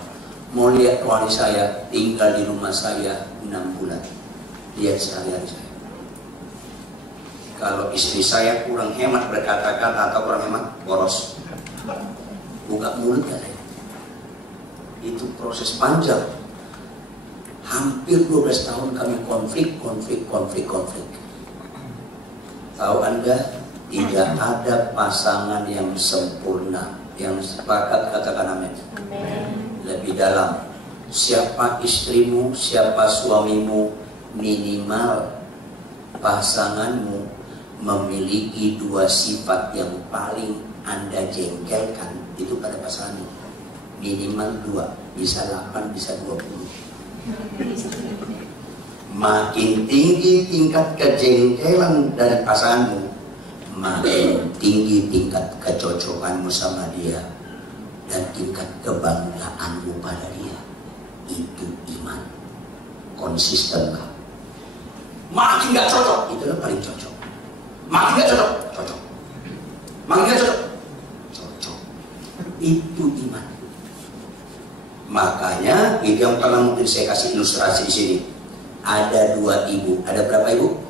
Mau lihat wali saya tinggal di rumah saya 6 bulan. Lihat sehari-hari saya. Kalau istri saya kurang hemat berkata-kata atau kurang hemat, boros. Buka mulut ya. Itu proses panjang. Hampir 12 tahun kami konflik. Tahu Anda, tidak ada pasangan yang sempurna. Yang sepakat katakan amin. Lebih dalam, siapa istrimu, siapa suamimu, minimal pasanganmu memiliki 2 sifat yang paling Anda jengkelkan itu pada pasanganmu. Minimal 2, bisa 8, bisa 20. Makin tinggi tingkat kejengkelan dari pasanganmu, makin tinggi tingkat kecocokanmu sama dia dan tingkat kebanggaanmu pada dia. Itu iman. Konsistenlah. Makin gak cocok, itulah paling cocok. Makin gak cocok, cocok. Makin gak cocok, cocok. Itu iman. Makanya itu yang pernah mungkin saya kasih ilustrasi di sini. Ada 2 ibu. Ada berapa ibu?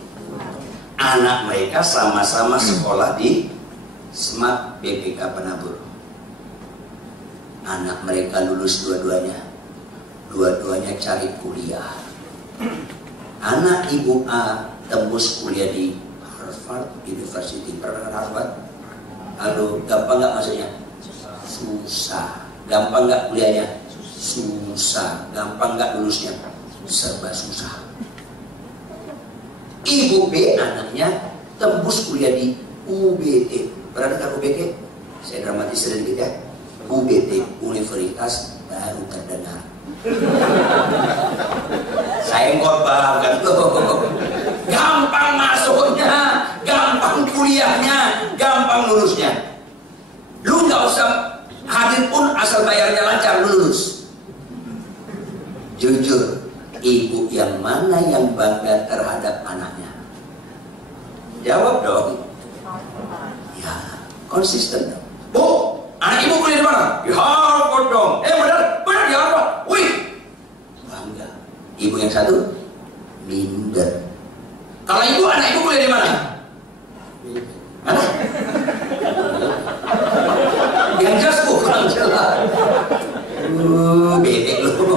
Anak mereka sama-sama sekolah di Smart BPK Penabur. Anak mereka lulus dua-duanya. Dua-duanya cari kuliah. Anak ibu A tembus kuliah di Harvard University. Pernah Harvard? Aduh, gampang nggak masuknya? Susah. Gampang nggak kuliahnya? Susah. Gampang nggak lulusnya? Serba susah. Ibu B anaknya tembus kuliah di UBT. Pernah dengar UBT? Saya dramatis sedikit ya. UBT, Universitas Baru Terdengar. Saya ngorbankan loh. Gampang masuknya, gampang kuliahnya, gampang lulusnya. Lu nggak usah hadir pun asal bayarnya lancar lulus. Jujur, ibu yang mana yang bangga terhadap anaknya? Jawab dong. Ya, konsisten dong. Bu, anak ibu kuliah di mana? Di Harvard dong. Benar di Harvard. Wih, bangga. Ibu yang satu minder. Kalau ibu, anak ibu kuliah di mana? Mana? Yang jelas bu, kurang jelas. Bedek lu.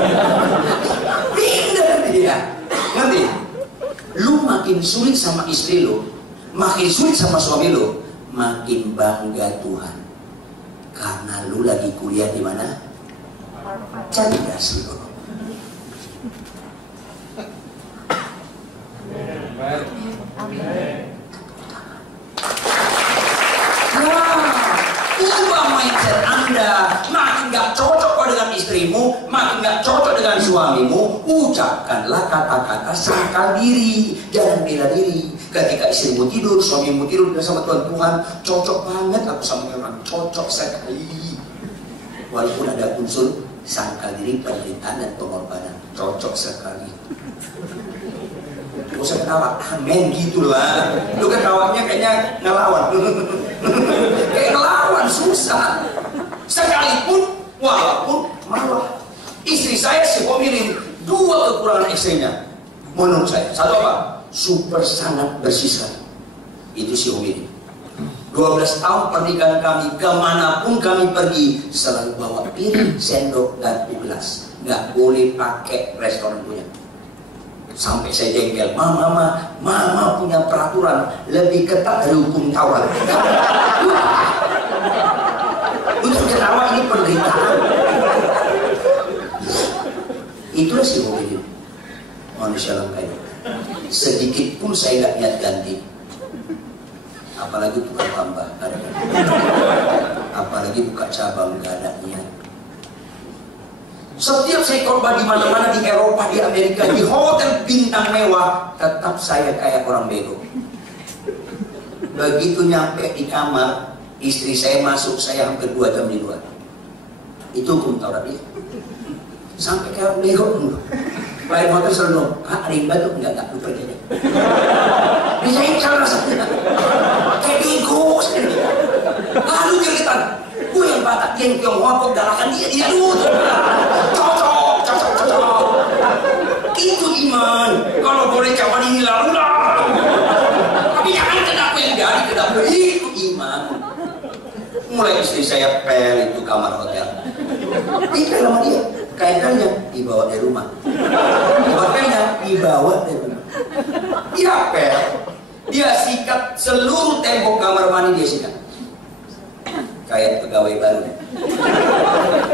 Minder dia. Ngerti? Lu makin sulit sama istri lu, makin sulit sama suami lu, makin bangga Tuhan. Karena lu lagi kuliah di mana? Cerdas lu. Ubah mindset Anda. Makin gak cocok dengan istrimu, makin gak cocok dengan suamimu, ucapkanlah kata-kata sangkal diri, jangan bela diri. Ketika istrimu tidur, suamimu tidur sama Tuhan, cocok banget aku sama orang, cocok sekali. Walaupun ada unsur sangkal diri, penderitaan dan pengorbanan, cocok sekali. Gak usah ketawa, amin gitulah. Lu ketawanya kayaknya ngelawan. Kayak ngelawan, susah. Sekalipun, walaupun malah. Istri saya si pemilih 2 kekurangan istrinya. Menurut saya, satu apa? Super sangat bersisa. Itu si pemilih. 12 tahun pernikahan kami, kemanapun kami pergi, selalu bawa piring, sendok, dan gelas. Nggak boleh pakai restoran punya. Sampai saya jengkel, mama punya peraturan lebih ketat dari hukum Taurat. Untuk ketawa ini penderitaan. Itulah si mobil manusia langka itu. Sedikit pun saya nggak niat ganti. Apalagi tukang tambah, apalagi buka cabang, nggak ada niat. Setiap saya korban di mana-mana, di Eropa, di Amerika, di hotel bintang mewah, tetap saya kayak orang bego. Begitu nyampe di kamar, istri saya masuk, saya hampir 2 jam di luar. Itu hukum Taurat dia. Sampai kayak orang bego. Lain hotel selalu, ada yang bantu? Enggak, lu pergi aja. Bisa ikan rasanya. Kayak bego. Lalu kiritan. Gue yang Batak, dia yang Tionghoa, kok galakan dia dulu. Cocok. cocok. Itu iman. Kalau boleh cawan ini lalu lah. Tapi jangan kenapa yang jadi kenapa. Itu iman. Mulai istri saya pel itu kamar hotel. Dipel sama dia. Kain-kainnya dibawa dari rumah. Pakainya dibawa dari rumah. Dia pel. Dia sikat seluruh tembok kamar mandi dia sikat. Kayak pegawai baru.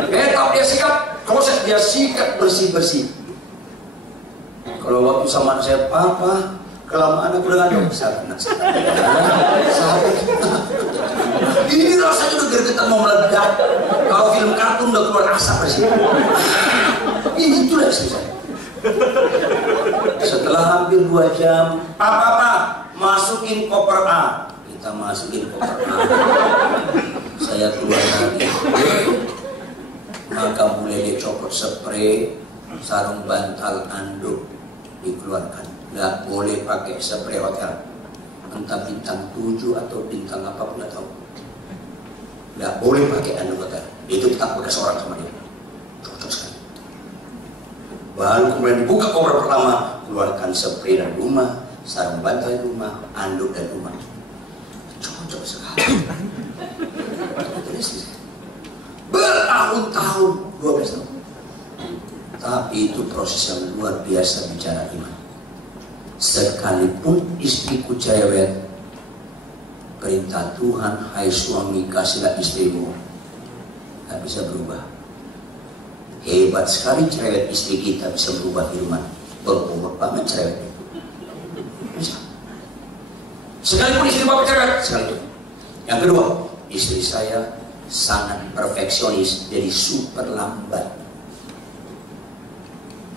Betap dia sikat, kloset dia sikat bersih-bersih. Kalau waktu sama saya, papa, kelamaan aku dengan dong, saya kena sampai. Ini rasanya udah gergetan mau meledak. Kalau film kartun udah keluar asap bersih. Ini itulah istri saya. Setelah hampir 2 jam, papa, masukin koper A. Kita masukin koper A. Saya keluar lagi. Maka mulai dia copot spray, sarung bantal, anduk dikeluarkan. Nggak boleh pakai spray hotel, entah bintang 7 atau bintang apapun nggak tahu. Nggak boleh pakai anduk hotel. Itu tak udah seorang sama dia. Cocok sekali. Baru kemudian dibuka koper pertama, keluarkan spray dari rumah, sarung bantal dari rumah, anduk dari rumah. Cocok sekali. Bertahun-tahun, 12 tahun. Tapi itu proses yang luar biasa bicara iman. Sekalipun istriku cerewet, perintah Tuhan, hai suami kasihlah istrimu, gak bisa berubah. Hebat sekali cerewet istri kita bisa berubah firman. Berbobot banget cerewet itu. Bisa. Sekalipun istri bapak cerewet, sekali itu. Yang kedua, istri saya sangat perfeksionis, jadi super lambat.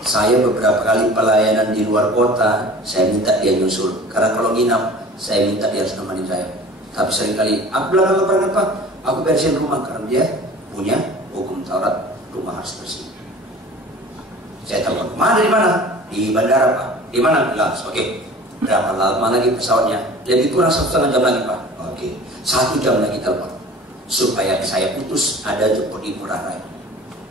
Saya beberapa kali pelayanan di luar kota, saya minta dia nyusul. Karena kalau nginap, saya minta dia harus nemenin saya. Tapi seringkali, aku bilang apa? Aku bersihin rumah karena dia punya hukum Taurat, rumah harus bersih. Saya telepon, mana di mana? Di bandara Pak. Di mana? Bilang, oke. Berapa lama lagi pesawatnya? Lebih kurang 1,5 jam lagi Pak. Oke. 1 jam lagi telepon. Supaya saya putus ada jemput di Ngurah Rai.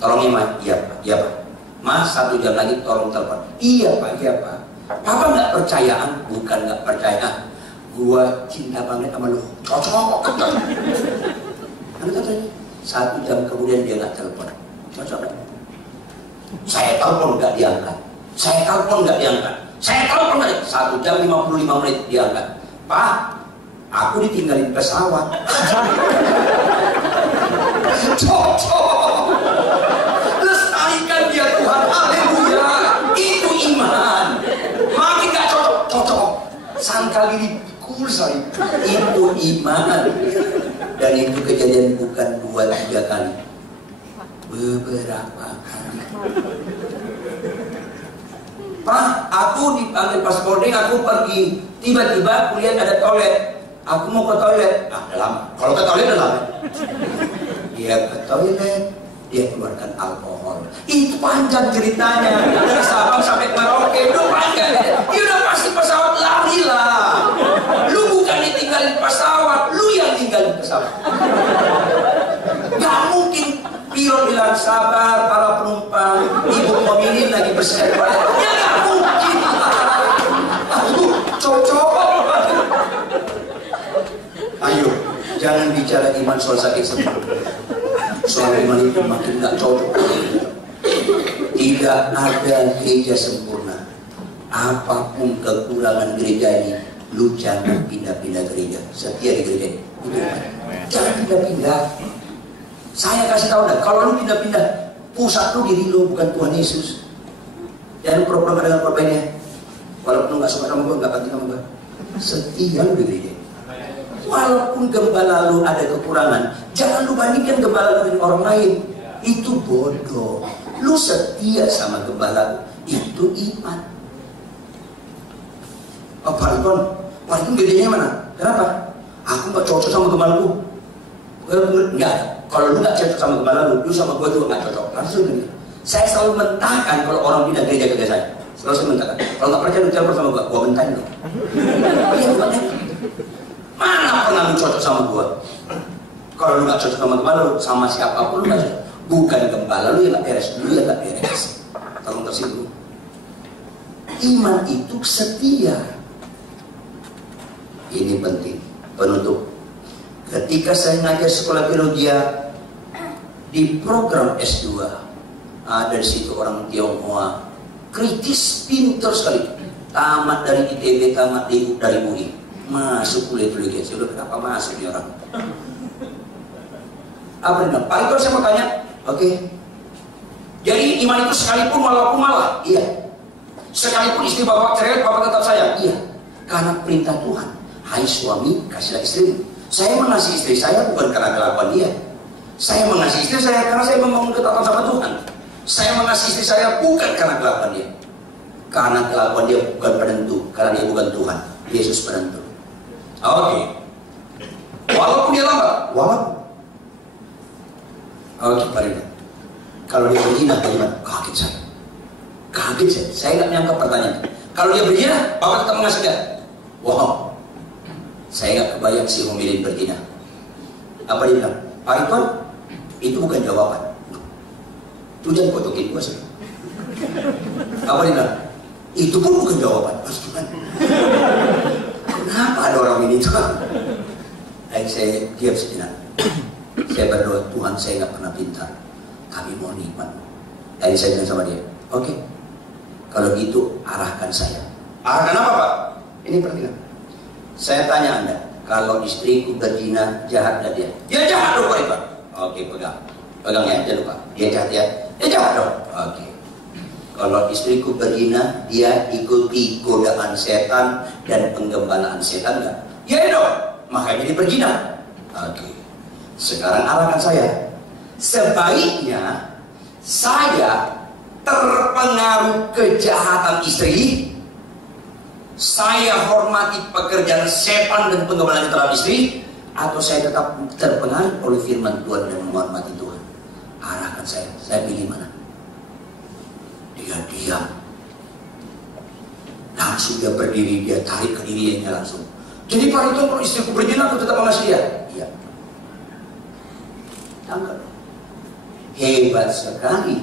Tolong Mas, iya Pak, iya Pak. Mas 1 jam lagi tolong telepon. Iya Pak, iya Pak. Papa nggak percayaan, bukan nggak percaya. Gua cinta banget sama lu. Cocok. Anda katanya 1 jam kemudian dia nggak telepon. Cocok. Saya telepon nggak diangkat. Saya telepon nggak diangkat. Saya telepon nggak. 1 jam 55 menit diangkat. Pak, aku ditinggalin pesawat. Cocok. Lestarikan dia Tuhan. Haleluya. Itu iman. Makin gak cocok. Cocok. Sangkal diri cool sekali. Itu iman. Dan itu kejadian bukan 2-3 kali. Beberapa kali. Pak, aku dipanggil pas boarding, aku pergi. Tiba-tiba aku lihat ada toilet. Aku mau ke toilet. Ah, udah lama. Kalau ke toilet udah lama. Dia ke toilet, dia keluarkan alkohol. Itu panjang ceritanya. Dari Sabang sampai ke Merauke, udah panjang. Ya udah pasti pesawat lari lah. Lu bukan ditinggalin pesawat, lu yang tinggalin pesawat. Gak mungkin pilot bilang sabar para penumpang, ibu pemilik lagi bersih. Ya gak mungkin. Aduh, cocok. Ayo, jangan bicara iman soal sakit sembuh. Soal iman itu makin gak cocok. Tidak ada gereja sempurna. Apapun kekurangan gereja ini, lu jangan pindah-pindah gereja. Setia di gereja ini. Jangan pindah-pindah. Saya kasih tahu dah, kalau lu pindah-pindah, pusat lu diri lu, bukan Tuhan Yesus. Jangan pura-pura dengan korbannya. Walaupun lu gak suka sama gue, gak penting sama gue. Setia lu di gereja. Walaupun gembala lu ada kekurangan, jangan lu bandingkan gembala lu dengan orang lain. Itu bodoh. Lu setia sama gembala lu, itu iman. Oh, Pak Rikon gedenya mana? Kenapa? Aku gak cocok sama gembala lu. Enggak. Kalau lu gak cocok sama gembala lu sama gue juga gak cocok. Langsung gini. Saya selalu mentahkan kalau orang pindah gereja ke saya. Selalu saya mentahkan. Kalau gak percaya lu telepon sama gue mentahin lu. Iya, bukannya. Mana pernah lu cocok sama gua? Kalau lu gak cocok sama gembala lu, sama siapapun lu gak cocok. Bukan gembala lu yang gak beres, lu yang gak beres. tolong tersinggung. Iman itu setia. Ini penting. Penutup. Ketika saya ngajar sekolah biologi di program S2, ada di situ orang Tionghoa, kritis, pintar sekali, tamat dari ITB, tamat dari UI, masuk kuliah biologi. Saya bilang, kenapa masuk nih orang? Apa dia bilang? Pak Ridwan, saya mau tanya. Oke. Jadi iman itu sekalipun walaupun malah, iya. Sekalipun istri bapak cerai, bapak tetap sayang, iya. Karena perintah Tuhan. Hai suami, kasihlah istrimu. Saya mengasihi istri saya bukan karena kelakuan dia. Saya mengasihi istri saya karena saya membangun ketatan sama Tuhan. Saya mengasihi istri saya bukan karena kelakuan dia. Karena kelakuan dia bukan penentu, karena dia bukan Tuhan. Yesus penentu. Oke. Walaupun dia lambat, walaupun. Oke, Pak Ridwan. Kalau dia berzina, bagaimana? Kaget saya. Kaget saya. Saya nggak menyangka pertanyaan. Kalau dia berzina, bapak tetap mengasihi dia. Wow. Saya nggak kebayang si Homilin berzina. Apa dia bilang? Pak Ridwan, itu bukan jawaban. Lu jangan kotokin gua sih. Apa dia bilang? Itu pun bukan jawaban. Kenapa ada orang ini tuh? Saya diam sejenak. Saya berdoa, Tuhan, saya nggak pernah pintar, kami mau nikmat. Dan saya bilang sama dia, oke, kalau gitu arahkan saya. Arahkan apa, Pak? Ini perhatikan. Saya tanya Anda, kalau istriku berzina, jahat gak dia? Dia jahat dong, Pak Ridwan. Oke, pegang. Pegang ya, jangan lupa. Dia jahat ya? Dia jahat dong. Oke. Kalau istriku berzina, dia ikuti godaan setan dan penggembalaan setan nggak? Ya dong. Makanya dia berzina. Oke. Sekarang arahkan saya. Sebaiknya saya terpengaruh kejahatan istri, saya hormati pekerjaan setan dan penggembalaan terhadap istri, atau saya tetap terpengaruh oleh firman Tuhan dan menghormati Tuhan? Arahkan saya pilih mana? Dia diam. Langsung dia berdiri, dia tarik ke dirinya langsung. Jadi Pak Ridwan, kalau istriku berzina, aku tetap mengasihi dia? Iya. Tangkap. Hebat sekali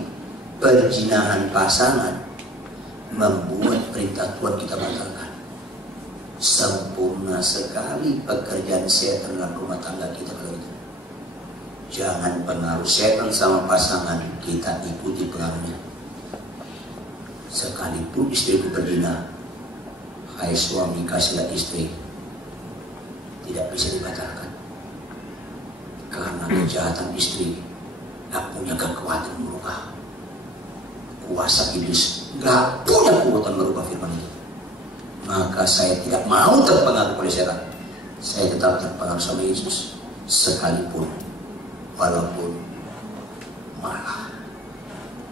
perzinahan pasangan membuat perintah Tuhan kita batalkan. Sempurna sekali pekerjaan setan dalam rumah tangga kita kalau itu. Jangan pengaruh setan sama pasangan, kita ikuti pengaruhnya. Sekalipun istriku berzina, hai suami, kasihlah istri, tidak bisa dibatalkan. Karena kejahatan istri gak punya kekuatan merubah. Kuasa iblis gak punya kekuatan merubah firman itu. Maka saya tidak mau terpengaruh oleh setan. Saya tetap terpengaruh sama Yesus. Sekalipun, walaupun malah.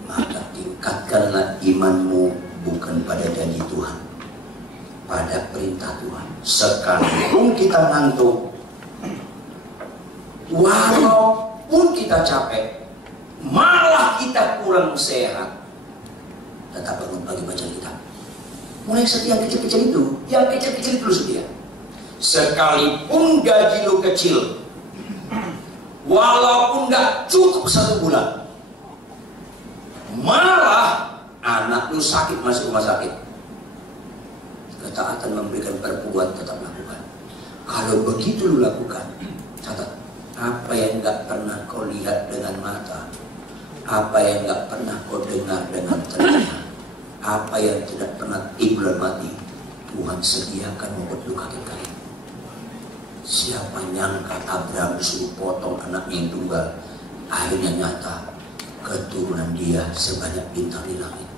Maka tingkatkanlah imanmu bukan pada janji Tuhan, pada perintah Tuhan. Sekalipun kita ngantuk, walaupun kita capek, malah kita kurang sehat, tetap bangun pagi baca kitab. Mulai setia yang kecil-kecil itu, yang kecil-kecil itu setia. Sekalipun gaji lu kecil, walaupun gak cukup 1 bulan, malah anak lu sakit masuk rumah sakit, ketaatan memberikan perpuluhan tetap lakukan. Kalau begitu lu lakukan, catat, apa yang gak pernah kau lihat dengan mata, apa yang gak pernah kau dengar dengan telinga, apa yang tidak pernah timbul dalam hati, Tuhan sediakan membuat lu kaget-kaget. Siapa nyangka Abraham disuruh potong anaknya yang tunggal, akhirnya nyata keturunan dia sebanyak bintang di langit.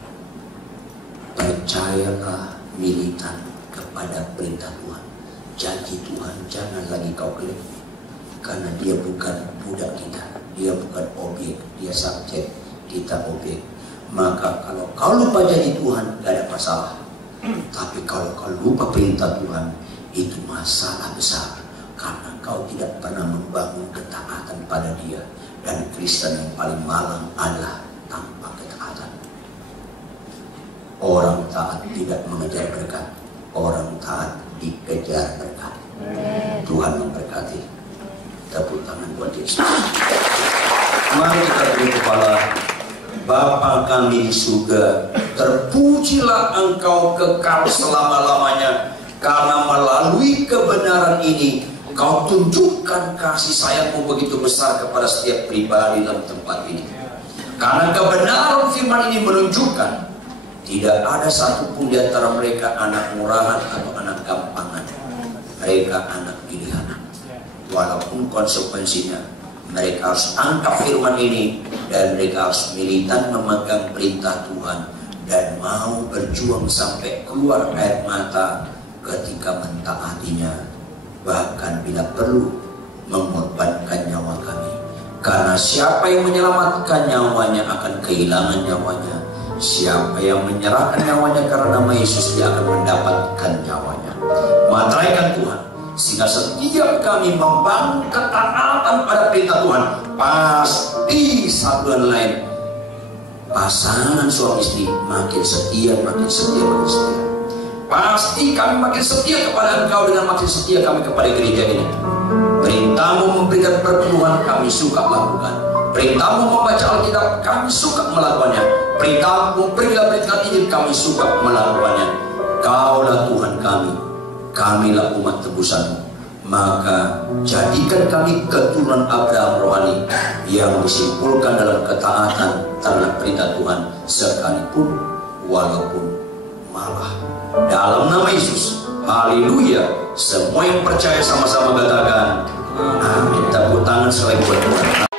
Percayalah militan kepada perintah Tuhan. Janji Tuhan jangan lagi kau klaim, karena dia bukan budak kita, dia bukan objek, dia subjek, kita objek. Maka kalau kau lupa janji Tuhan, gak ada masalah. Tapi kalau kau lupa perintah Tuhan, itu masalah besar. Karena kau tidak pernah membangun ketaatan pada dia. Dan Kristen yang paling malang adalah tanpa ketaatan. Orang taat tidak mengejar berkat, orang taat dikejar berkat. Tuhan memberkati. Tepuk tangan buat Yesus. Mari kita beri kepala. Bapa kami di surga, terpujilah Engkau kekal selama-lamanya, karena melalui kebenaran ini Kau tunjukkan kasih sayang-Mu begitu besar kepada setiap pribadi dalam tempat ini. Karena kebenaran firman ini menunjukkan tidak ada satupun di antara mereka anak murahan atau anak gampangan. Mereka anak pilihan. Walaupun konsekuensinya mereka harus angkat firman ini, dan mereka harus militan memegang perintah Tuhan dan mau berjuang sampai keluar air mata ketika mentaatinya, bahkan bila perlu mengorbankan nyawa kami. Karena siapa yang menyelamatkan nyawanya akan kehilangan nyawanya. Siapa yang menyerahkan nyawanya karena nama Yesus, dia akan mendapatkan nyawanya. Materaikan Tuhan, sehingga setiap kami membangun ketaatan pada perintah Tuhan, pasti satu dan lain pasangan suami istri makin setia, makin setia, makin setia. Pasti kami makin setia kepada Engkau dengan makin setia kami kepada gereja ini. Perintah-Mu memberikan perpuluhan, kami suka lakukan. Perintah-Mu membaca Alkitab, kami suka melakukannya. Perintah-Mu berilah berita Injil, kami suka melakukannya. Kaulah Tuhan kami, kamilah umat tebusan-Mu. Maka jadikan kami keturunan Abraham rohani yang disimpulkan dalam ketaatan terhadap perintah Tuhan, sekalipun walaupun malah. Dalam nama Yesus, haleluya. Semua yang percaya sama-sama katakan amin. Tepuk tangan sekali buat Tuhan.